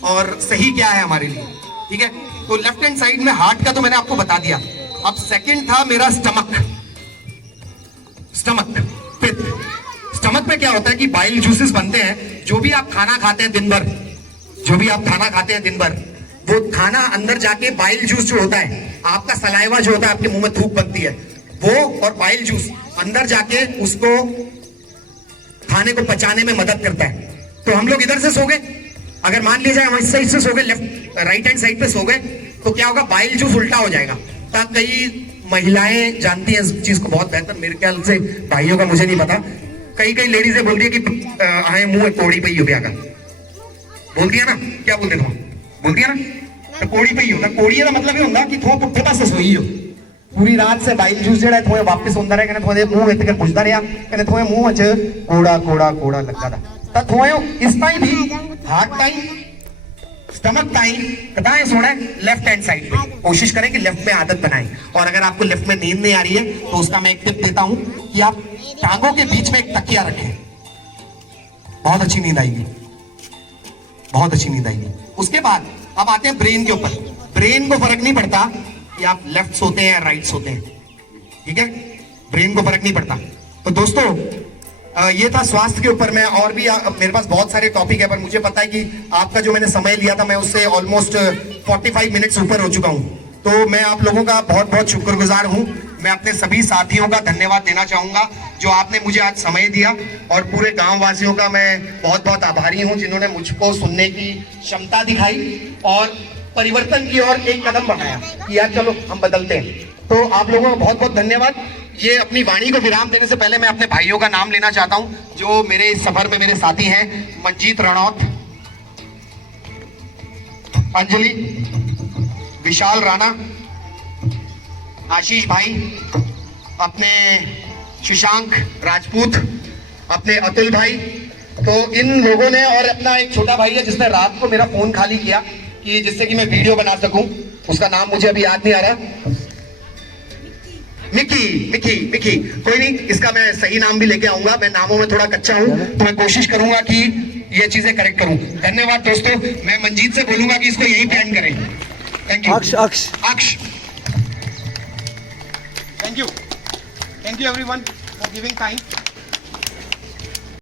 और सही क्या है हमारे लिए, ठीक है। तो लेफ्ट हैंड साइड में हार्ट का तो मैंने आपको बता दिया। अब सेकंड था मेरा स्टमक। पित्त। स्टमक में क्या होता है कि बाइल जूसेस बनते हैं। जो भी आप खाना खाते हैं दिन भर, वो खाना अंदर जाके बाइल जूस जो होता है, आपका सलाइवा जो होता है, आपके मुंह में थूक बनती है, वो और बाइल जूस अंदर जाके उसको खाने को पचाने में मदद करता है। तो हम लोग इधर से सो गए, अगर मान लीजिए हम इस साइड से सो गए, राइट हैंड साइड पे सो गए, तो क्या होगा, बाइल जूस उल्टा हो जाएगा। तब कई महिलाएं जानती हैं इस चीज को बहुत बेहतर, मेरे ख्याल से भाइयों का मुझे नहीं पता। कई लेडीजें बोलती है कि आए मुंह कोड़ी पई हो गया का, बोलती है ना, क्या बोलते तुम, बोलती है ना, तो कोड़ी पई होता। कोड़ी का मतलब ये होता कि थो पुट्ठे पासे सोई हो, पूरी रात से बाइल जूस जेड़ा थोड़े वापस होंदा रहे, थोड़े मुंह इत्ते कर पुछदा रहा, कहने थोड़े मुंह च कोड़ा लगा था। तो थोड़े इस टाइम भी हार्ट टाइम, स्टमक टाइम कदाएं सोना है लेफ्ट हैंड साइड पे। कोशिश करें कि लेफ्ट में आदत बनाएं। और अगर आपको लेफ्ट में नींद नहीं आ रही है तो उसका मैं एक टिप देता हूं कि आप टांगों के बीच में एक तकिया रखें, बहुत अच्छी नींद आएगी। उसके बाद अब आते हैं ब्रेन के ऊपर। ब्रेन को फर्क नहीं पड़ता कि आप लेफ्ट सोते हैं या राइट सोते हैं, ठीक है, ब्रेन को फर्क नहीं पड़ता। तो दोस्तों ये था स्वास्थ्य के ऊपर में, और भी मेरे पास बहुत सारे टॉपिक है, पर मुझे पता है कि आपका जो मैंने समय लिया था मैं उससे ऑलमोस्ट 45 मिनट्स ऊपर हो चुका हूं। तो मैं आप लोगों का बहुत बहुत शुक्रगुजार हूं। मैं अपने सभी साथियों का धन्यवाद देना चाहूंगा जो आपने मुझे आज समय दिया, और पूरे गांव वासियों का मैं बहुत बहुत आभारी हूं जिन्होंने मुझको सुनने की क्षमता दिखाई और परिवर्तन की ओर एक कदम बढ़ाया कि यार चलो हम बदलते हैं। तो आप लोगों का बहुत बहुत धन्यवाद। ये अपनी वाणी को विराम देने से पहले मैं अपने भाइयों का नाम लेना चाहता हूं जो मेरे इस सफर में मेरे साथी हैं। मंजीत रणौत, अंजलि, विशाल राणा, आशीष भाई, अपने शशांक राजपूत, अपने अतुल भाई। तो इन लोगों ने, और अपना एक छोटा भाई है जिसने रात को मेरा फोन खाली किया कि जिससे कि मैं वीडियो बना सकूं, उसका नाम मुझे अभी याद नहीं आ रहा। मिकी, कोई नहीं, इसका मैं सही नाम भी लेके आऊंगा। मैं नामों में थोड़ा कच्चा हूं, तो मैं कोशिश करूंगा कि ये चीजें करेक्ट करूं। धन्यवाद दोस्तों। मैं मंजीत से बोलूंगा कि इसको यहीं पे एंड करें। Thank you. Aksh. Thank you everyone for giving time.